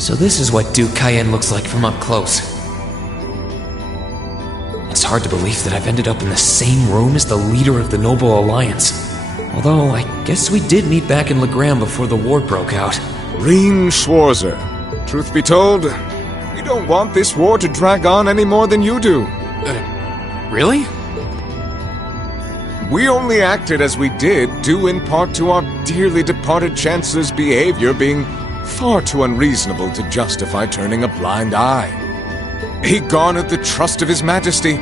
So this is what Duke Cayenne looks like from up close. It's hard to believe that I've ended up in the same room as the leader of the Noble Alliance. Although, I guess we did meet back in Legram before the war broke out. Reen Schwarzer, truth be told, we don't want this war to drag on any more than you do. Really? We only acted as we did due in part to our dearly departed Chancellor's behavior being far too unreasonable to justify turning a blind eye. He garnered the trust of His Majesty,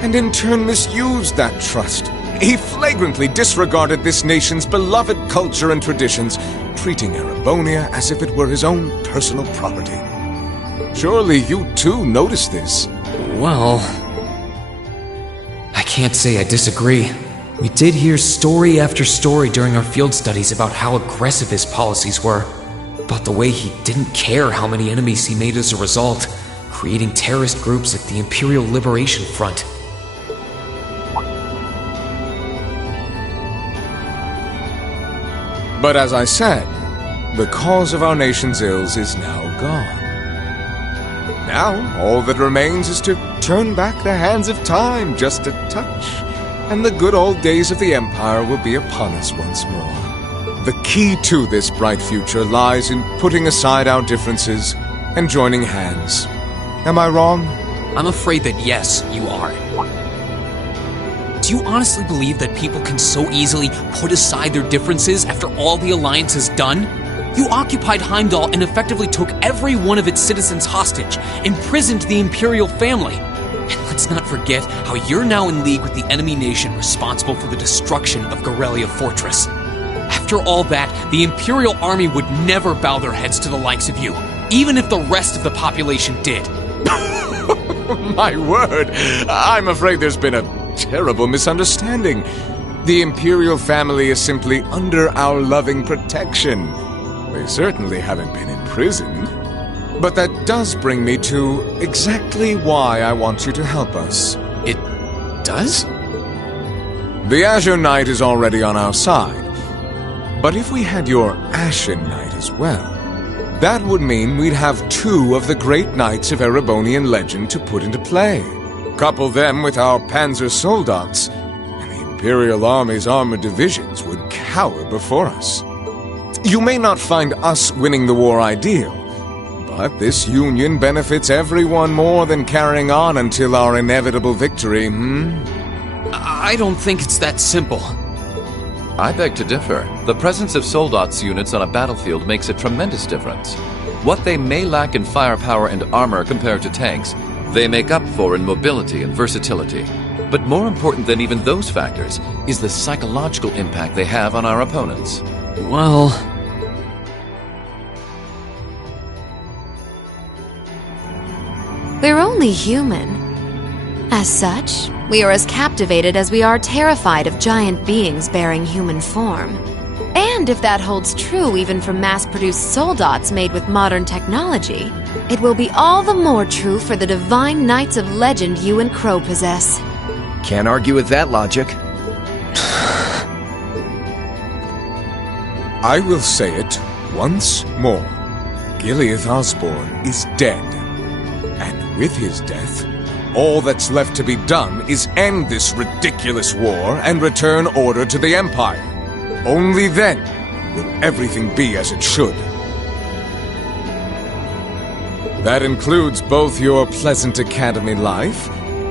and in turn misused that trust. He flagrantly disregarded this nation's beloved culture and traditions, treating Erebonia as if it were his own personal property. Surely you too noticed this. Well, I can't say I disagree. We did hear story after story during our field studies about how aggressive his policies were, about the way he didn't care how many enemies he made as a result, creating terrorist groups like the Imperial Liberation Front. But as I said, the cause of our nation's ills is now gone. Now, all that remains is to turn back the hands of time just a touch, and the good old days of the Empire will be upon us once more. The key to this bright future lies in putting aside our differences and joining hands. Am I wrong? I'm afraid that yes, you are. Do you honestly believe that people can so easily put aside their differences after all the Alliance has done? You occupied Heimdall and effectively took every one of its citizens hostage, imprisoned the Imperial family. And let's not forget how you're now in league with the enemy nation responsible for the destruction of Gorelia Fortress. After all that, the Imperial army would never bow their heads to the likes of you, even if the rest of the population did. My word, I'm afraid there's been a terrible misunderstanding. The Imperial family is simply under our loving protection. They certainly haven't been imprisoned. But that does bring me to exactly why I want you to help us. It does? The Azure Knight is already on our side. But if we had your Ashen Knight as well, that would mean we'd have two of the great knights of Erebonian legend to put into play. Couple them with our Panzer Soldats, and the Imperial Army's armored divisions would cower before us. You may not find us winning the war ideal, but this union benefits everyone more than carrying on until our inevitable victory, I don't think it's that simple. I beg to differ. The presence of Soldats units on a battlefield makes a tremendous difference. What they may lack in firepower and armor compared to tanks, they make up for in mobility and versatility. But more important than even those factors is the psychological impact they have on our opponents. Well... We're only human. As such, we are as captivated as we are terrified of giant beings bearing human form. And if that holds true even for mass-produced soldats made with modern technology, it will be all the more true for the divine knights of legend you and Crow possess. Can't argue with that logic. I will say it once more. Gileath Osborne is dead. And with his death, all that's left to be done is end this ridiculous war and return order to the Empire. Only then will everything be as it should. That includes both your pleasant academy life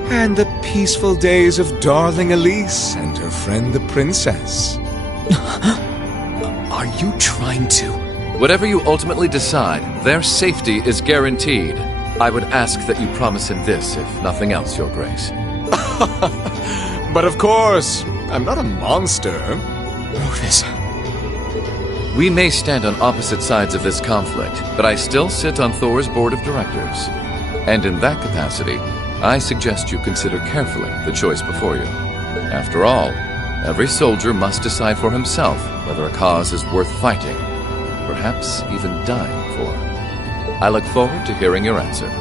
and the peaceful days of darling Elise and her friend the princess. Are you trying to... Whatever you ultimately decide, their safety is guaranteed. I would ask that you promise him this, if nothing else, Your Grace. But of course, I'm not a monster. Rufus. We may stand on opposite sides of this conflict, but I still sit on Thor's board of directors. And in that capacity, I suggest you consider carefully the choice before you. After all, every soldier must decide for himself whether a cause is worth fighting, perhaps even dying for. I look forward to hearing your answer.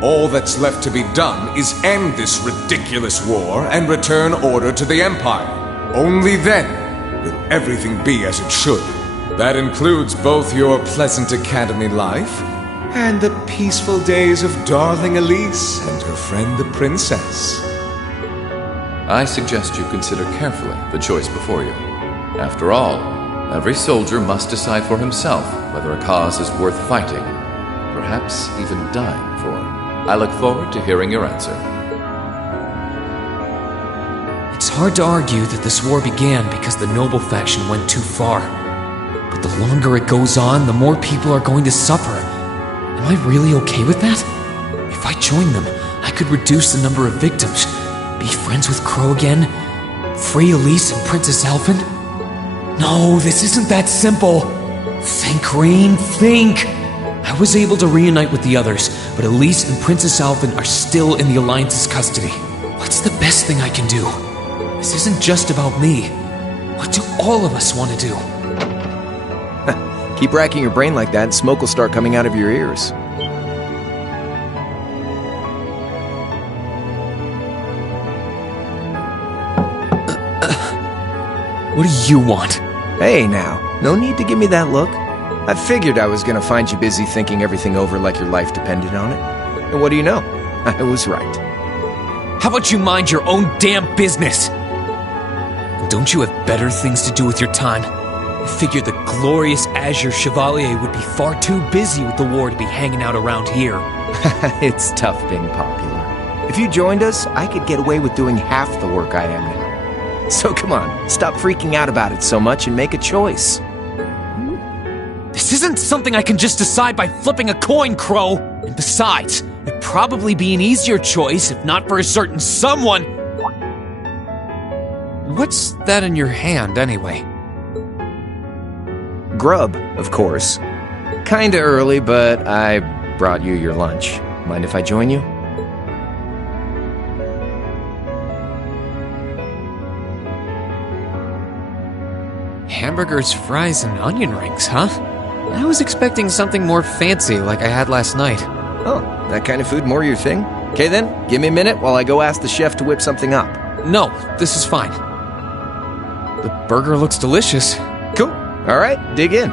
All that's left to be done is end this ridiculous war and return order to the Empire. Only then will everything be as it should. That includes both your pleasant academy life and the peaceful days of darling Elise and her friend the princess. I suggest you consider carefully the choice before you. After all, every soldier must decide for himself whether a cause is worth fighting, perhaps even dying for. I look forward to hearing your answer. It's hard to argue that this war began because the noble faction went too far. But the longer it goes on, the more people are going to suffer. Am I really okay with that? If I join them, I could reduce the number of victims, be friends with Crow again, free Elise and Princess Elfin. No, this isn't that simple. Think, Rain, think! I was able to reunite with the others, but Elise and Princess Elfin are still in the Alliance's custody. What's the best thing I can do? This isn't just about me. What do all of us want to do? Keep racking your brain like that and smoke will start coming out of your ears. What do you want? Hey now, no need to give me that look. I figured I was gonna find you busy thinking everything over like your life depended on it. And what do you know? I was right. How about you mind your own damn business? Don't you have better things to do with your time? I figured the glorious Azure Chevalier would be far too busy with the war to be hanging out around here. It's tough being popular. If you joined us, I could get away with doing half the work I am now. So come on, stop freaking out about it so much and make a choice. This isn't something I can just decide by flipping a coin, Crow. And besides, it'd probably be an easier choice if not for a certain someone. What's that in your hand, anyway? Grub, of course. Kinda early, but I brought you your lunch. Mind if I join you? Hamburgers, fries, and onion rings, huh? I was expecting something more fancy like I had last night. Oh, that kind of food more your thing? Okay then, give me a minute while I go ask the chef to whip something up. No, this is fine. The burger looks delicious. Cool. Alright, dig in.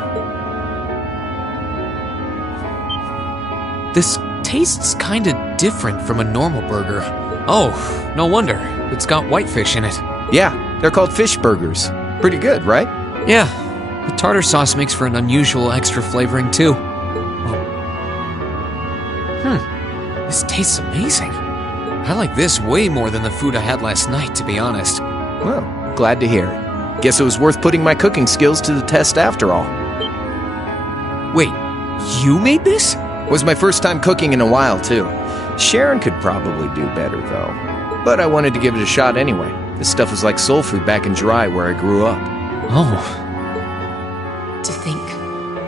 This tastes kinda different from a normal burger. Oh, no wonder. It's got whitefish in it. Yeah, they're called fish burgers. Pretty good, right? Yeah, the tartar sauce makes for an unusual extra flavoring too. This tastes amazing. I like this way more than the food I had last night, to be honest. Well, glad to hear it. Guess it was worth putting my cooking skills to the test after all. Wait, you made this? Was my first time cooking in a while, too. Sharon could probably do better, though. But I wanted to give it a shot anyway. This stuff was like soul food back in Jirai, where I grew up. Oh. To think,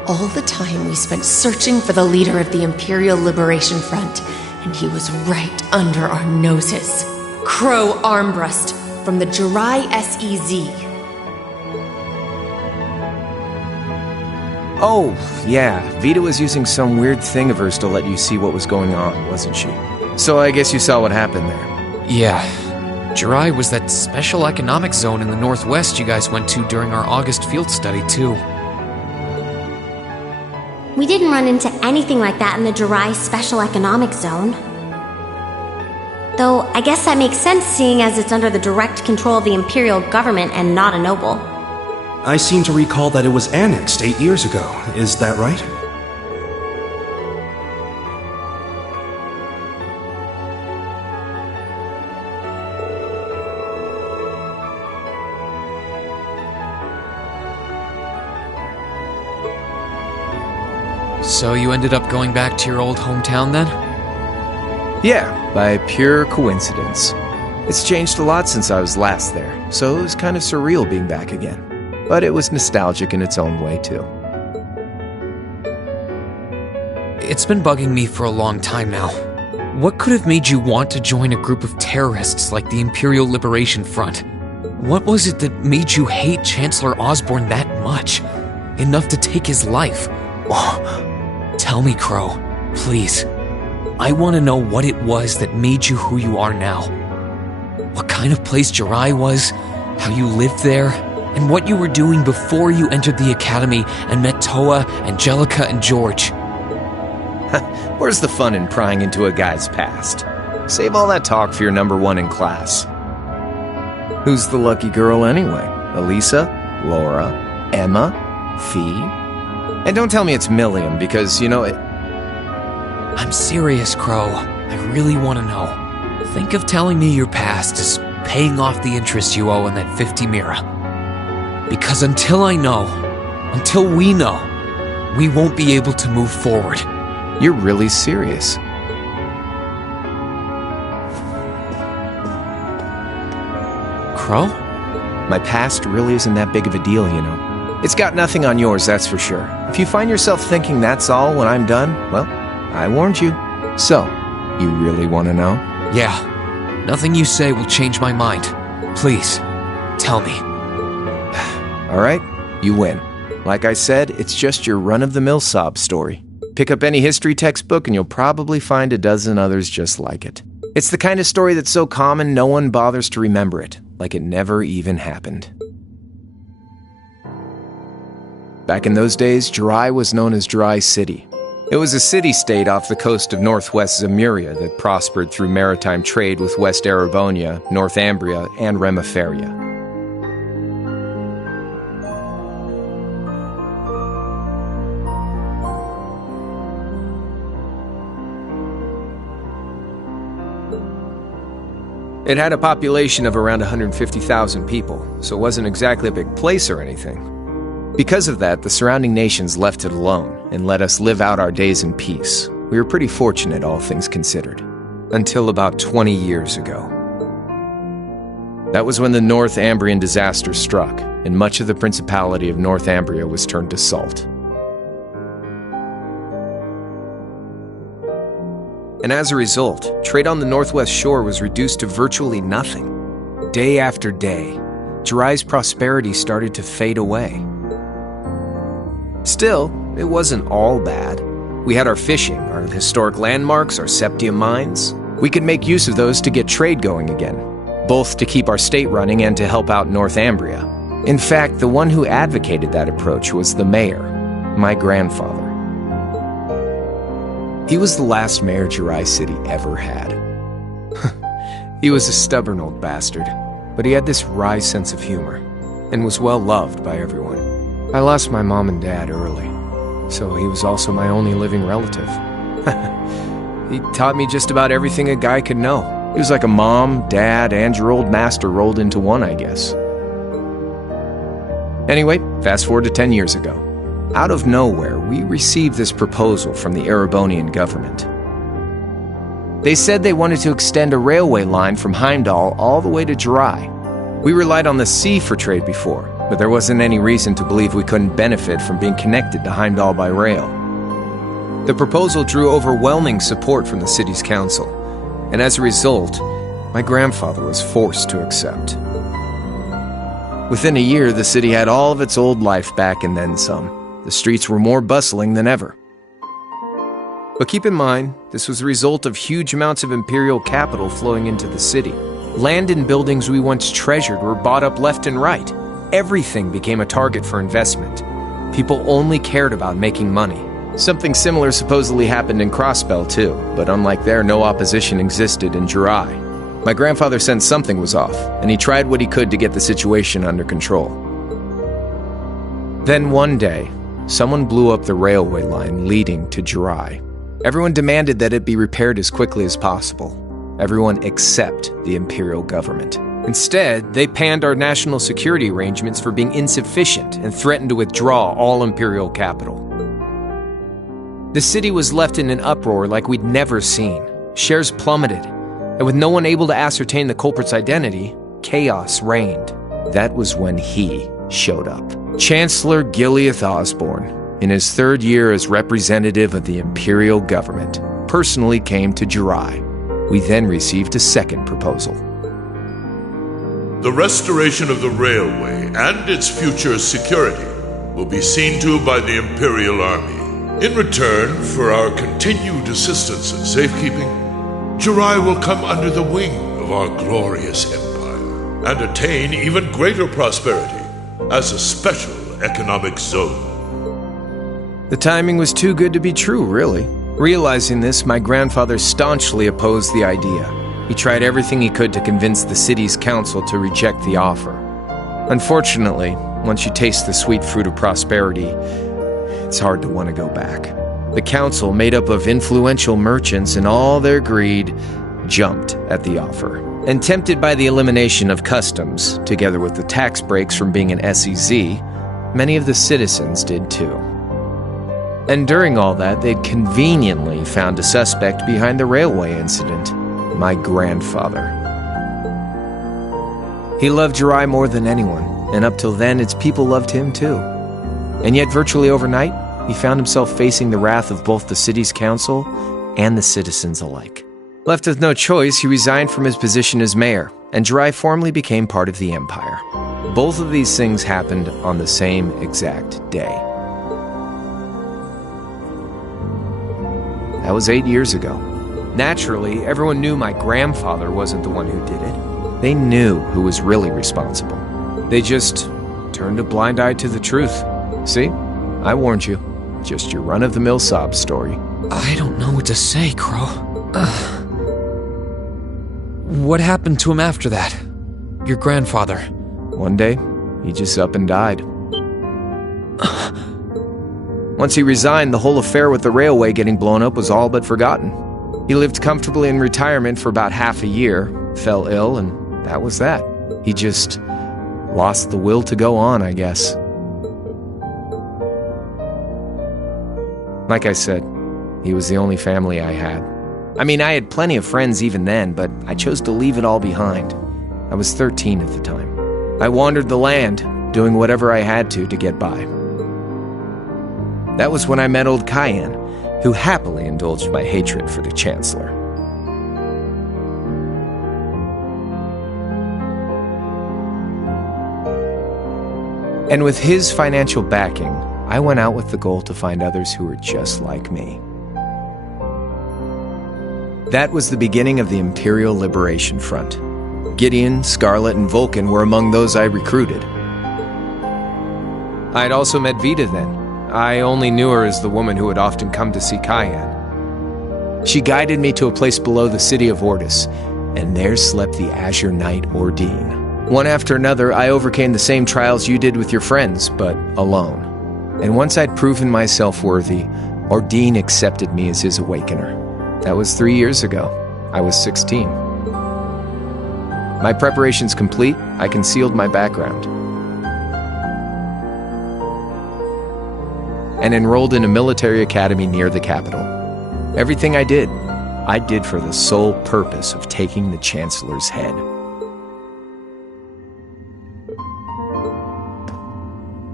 all the time we spent searching for the leader of the Imperial Liberation Front, and he was right under our noses. Crow Armbrust from the Jirai SEZ. Oh, yeah. Vita was using some weird thing of hers to let you see what was going on, wasn't she? So I guess you saw what happened there. Yeah. Jirai was that special economic zone in the northwest you guys went to during our August field study, too. We didn't run into anything like that in the Jirai Special Economic Zone. Though, I guess that makes sense seeing as it's under the direct control of the Imperial government and not a noble. I seem to recall that it was annexed 8 years ago. Is that right? So you ended up going back to your old hometown then? Yeah, by pure coincidence. It's changed a lot since I was last there, so it was kind of surreal being back again. But it was nostalgic in its own way, too. It's been bugging me for a long time now. What could have made you want to join a group of terrorists like the Imperial Liberation Front? What was it that made you hate Chancellor Osborne that much? Enough to take his life? Oh, tell me, Crow. Please. I want to know what it was that made you who you are now. What kind of place Jirai was, how you lived there, and what you were doing before you entered the academy and met Toa, Angelica, and George. Where's the fun in prying into a guy's past? Save all that talk for your number one in class. Who's the lucky girl anyway? Elisa? Laura? Emma? Fee? And don't tell me it's Milliam, because, you know, it... I'm serious, Crow. I really want to know. Think of telling me your past as paying off the interest you owe on that 50 Mira. Because until I know, until we know, we won't be able to move forward. You're really serious. Crow? My past really isn't that big of a deal, you know. It's got nothing on yours, that's for sure. If you find yourself thinking that's all when I'm done, well, I warned you. So, you really want to know? Yeah. Nothing you say will change my mind. Please, tell me. All right, you win. Like I said, it's just your run-of-the-mill sob story. Pick up any history textbook and you'll probably find a dozen others just like it. It's the kind of story that's so common no one bothers to remember it, like it never even happened. Back in those days, Jirai was known as Jirai City. It was a city-state off the coast of northwest Zemuria that prospered through maritime trade with West Erebonia, Northumbria, and Remiferia. It had a population of around 150,000 people, so it wasn't exactly a big place or anything. Because of that, the surrounding nations left it alone and let us live out our days in peace. We were pretty fortunate, all things considered. Until about 20 years ago. That was when the Northumbrian disaster struck, and much of the Principality of Northumbria was turned to salt. And as a result, trade on the northwest shore was reduced to virtually nothing. Day after day, Jirai's prosperity started to fade away. Still, it wasn't all bad. We had our fishing, our historic landmarks, our septium mines. We could make use of those to get trade going again, both to keep our state running and to help out Northumbria. In fact, the one who advocated that approach was the mayor, my grandfather. He was the last mayor Jirai City ever had. He was a stubborn old bastard, but he had this wry sense of humor, and was well loved by everyone. I lost my mom and dad early, so he was also my only living relative. He taught me just about everything a guy could know. He was like a mom, dad, and your old master rolled into one, I guess. Anyway, fast forward to 10 years ago. Out of nowhere, we received this proposal from the Erebonian government. They said they wanted to extend a railway line from Heimdall all the way to Jirai. We relied on the sea for trade before, but there wasn't any reason to believe we couldn't benefit from being connected to Heimdall by rail. The proposal drew overwhelming support from the city's council, and as a result, my grandfather was forced to accept. Within a year, the city had all of its old life back and then some. The streets were more bustling than ever. But keep in mind, this was the result of huge amounts of imperial capital flowing into the city. Land and buildings we once treasured were bought up left and right. Everything became a target for investment. People only cared about making money. Something similar supposedly happened in Crossbell too, but unlike there, no opposition existed in Jirai. My grandfather sensed something was off, and he tried what he could to get the situation under control. Then one day, someone blew up the railway line leading to Jirai. Everyone demanded that it be repaired as quickly as possible. Everyone except the imperial government. Instead, they panned our national security arrangements for being insufficient and threatened to withdraw all imperial capital. The city was left in an uproar like we'd never seen. Shares plummeted, and with no one able to ascertain the culprit's identity, chaos reigned. That was when he showed up. Chancellor Gileath Osborne, in his third year as representative of the imperial government, personally came to Jirai. We then received a second proposal. The restoration of the railway and its future security will be seen to by the Imperial Army. In return for our continued assistance in safekeeping, Jirai will come under the wing of our glorious empire and attain even greater prosperity as a special economic zone. The timing was too good to be true, really. Realizing this, my grandfather staunchly opposed the idea. He tried everything he could to convince the city's council to reject the offer. Unfortunately, once you taste the sweet fruit of prosperity, it's hard to want to go back. The council, made up of influential merchants, in all their greed, jumped at the offer. And tempted by the elimination of customs, together with the tax breaks from being an SEZ, many of the citizens did too. And during all that, they'd conveniently found a suspect behind the railway incident, my grandfather. He loved Jirai more than anyone, and up till then, its people loved him too. And yet, virtually overnight, he found himself facing the wrath of both the city's council and the citizens alike. Left with no choice, he resigned from his position as mayor, and Jirai formally became part of the empire. Both of these things happened on the same exact day. That was 8 years ago. Naturally, everyone knew my grandfather wasn't the one who did it. They knew who was really responsible. They just turned a blind eye to the truth. See? I warned you. Just your run-of-the-mill sob story. I don't know what to say, Crow. What happened to him after that? Your grandfather. One day, he just up and died. Once he resigned, the whole affair with the railway getting blown up was all but forgotten. He lived comfortably in retirement for about half a year, fell ill, and that was that. He just lost the will to go on, I guess. Like I said, he was the only family I had. I mean, I had plenty of friends even then, but I chose to leave it all behind. I was 13 at the time. I wandered the land, doing whatever I had to get by. That was when I met old Cayenne, who happily indulged my hatred for the Chancellor. And with his financial backing, I went out with the goal to find others who were just like me. That was the beginning of the Imperial Liberation Front. Gideon, Scarlet, and Vulcan were among those I recruited. I'd also met Vita then. I only knew her as the woman who had often come to see Cayenne. She guided me to a place below the city of Ortis, and there slept the Azure Knight Ordine. One after another, I overcame the same trials you did with your friends, but alone. And once I'd proven myself worthy, Ordine accepted me as his awakener. That was 3 years ago. I was 16. My preparations complete, I concealed my background and enrolled in a military academy near the capital. Everything I did for the sole purpose of taking the Chancellor's head.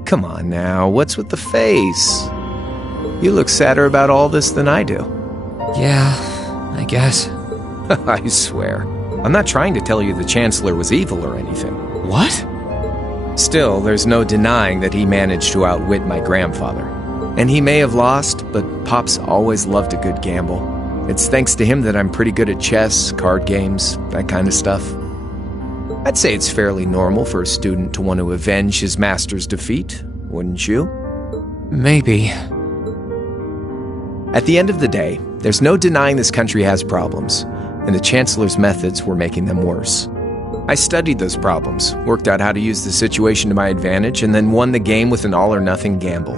Come on now, what's with the face? You look sadder about all this than I do. Yeah, I guess. I swear. I'm not trying to tell you the Chancellor was evil or anything. What? Still, there's no denying that he managed to outwit my grandfather. And he may have lost, but Pop's always loved a good gamble. It's thanks to him that I'm pretty good at chess, card games, that kind of stuff. I'd say it's fairly normal for a student to want to avenge his master's defeat, wouldn't you? Maybe. At the end of the day, there's no denying this country has problems, and the Chancellor's methods were making them worse. I studied those problems, worked out how to use the situation to my advantage, and then won the game with an all-or-nothing gamble.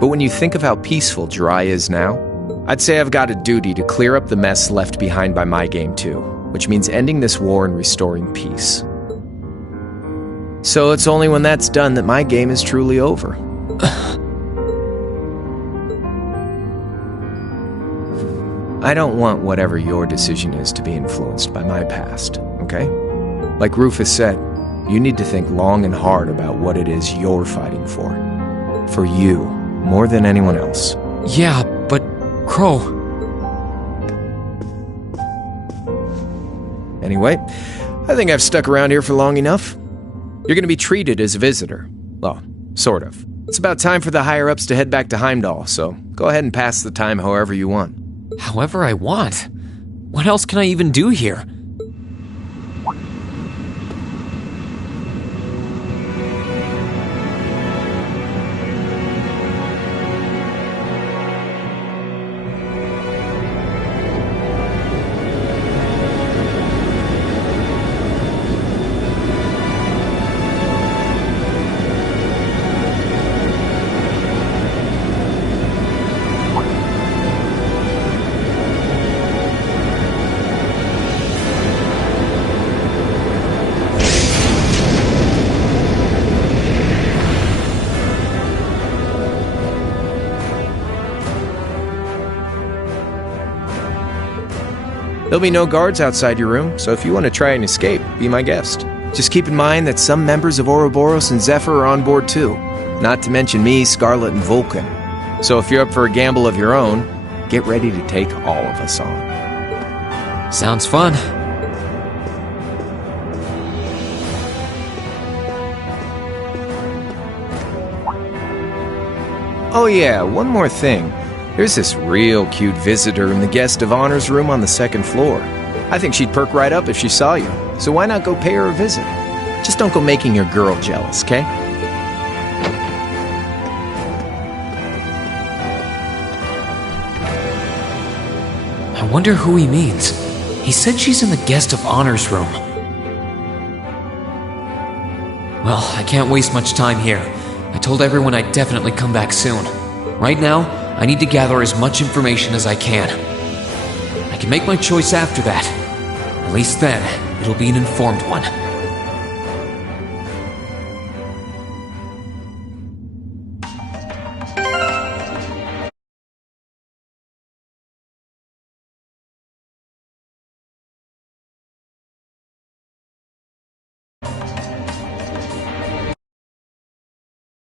But when you think of how peaceful Jirai is now, I'd say I've got a duty to clear up the mess left behind by my game too, which means ending this war and restoring peace. So it's only when that's done that my game is truly over. I don't want whatever your decision is to be influenced by my past, okay? Like Rufus said, you need to think long and hard about what it is you're fighting for. For you, more than anyone else. Yeah, but Crow... Anyway, I think I've stuck around here for long enough. You're gonna be treated as a visitor. Well, sort of. It's about time for the higher-ups to head back to Heimdall, so go ahead and pass the time however you want. However I want? What else can I even do here? There'll be no guards outside your room, so if you want to try and escape, be my guest. Just keep in mind that some members of Ouroboros and Zephyr are on board too, not to mention me, Scarlet, and Vulcan. So if you're up for a gamble of your own, get ready to take all of us on. Sounds fun. Oh yeah, one more thing. There's this real cute visitor in the guest of honors room on the second floor. I think she'd perk right up if she saw you, so why not go pay her a visit? Just don't go making your girl jealous, okay? I wonder who he means. He said she's in the guest of honors room. Well, I can't waste much time here. I told everyone I'd definitely come back soon. Right now, I need to gather as much information as I can. I can make my choice after that. At least then, it'll be an informed one.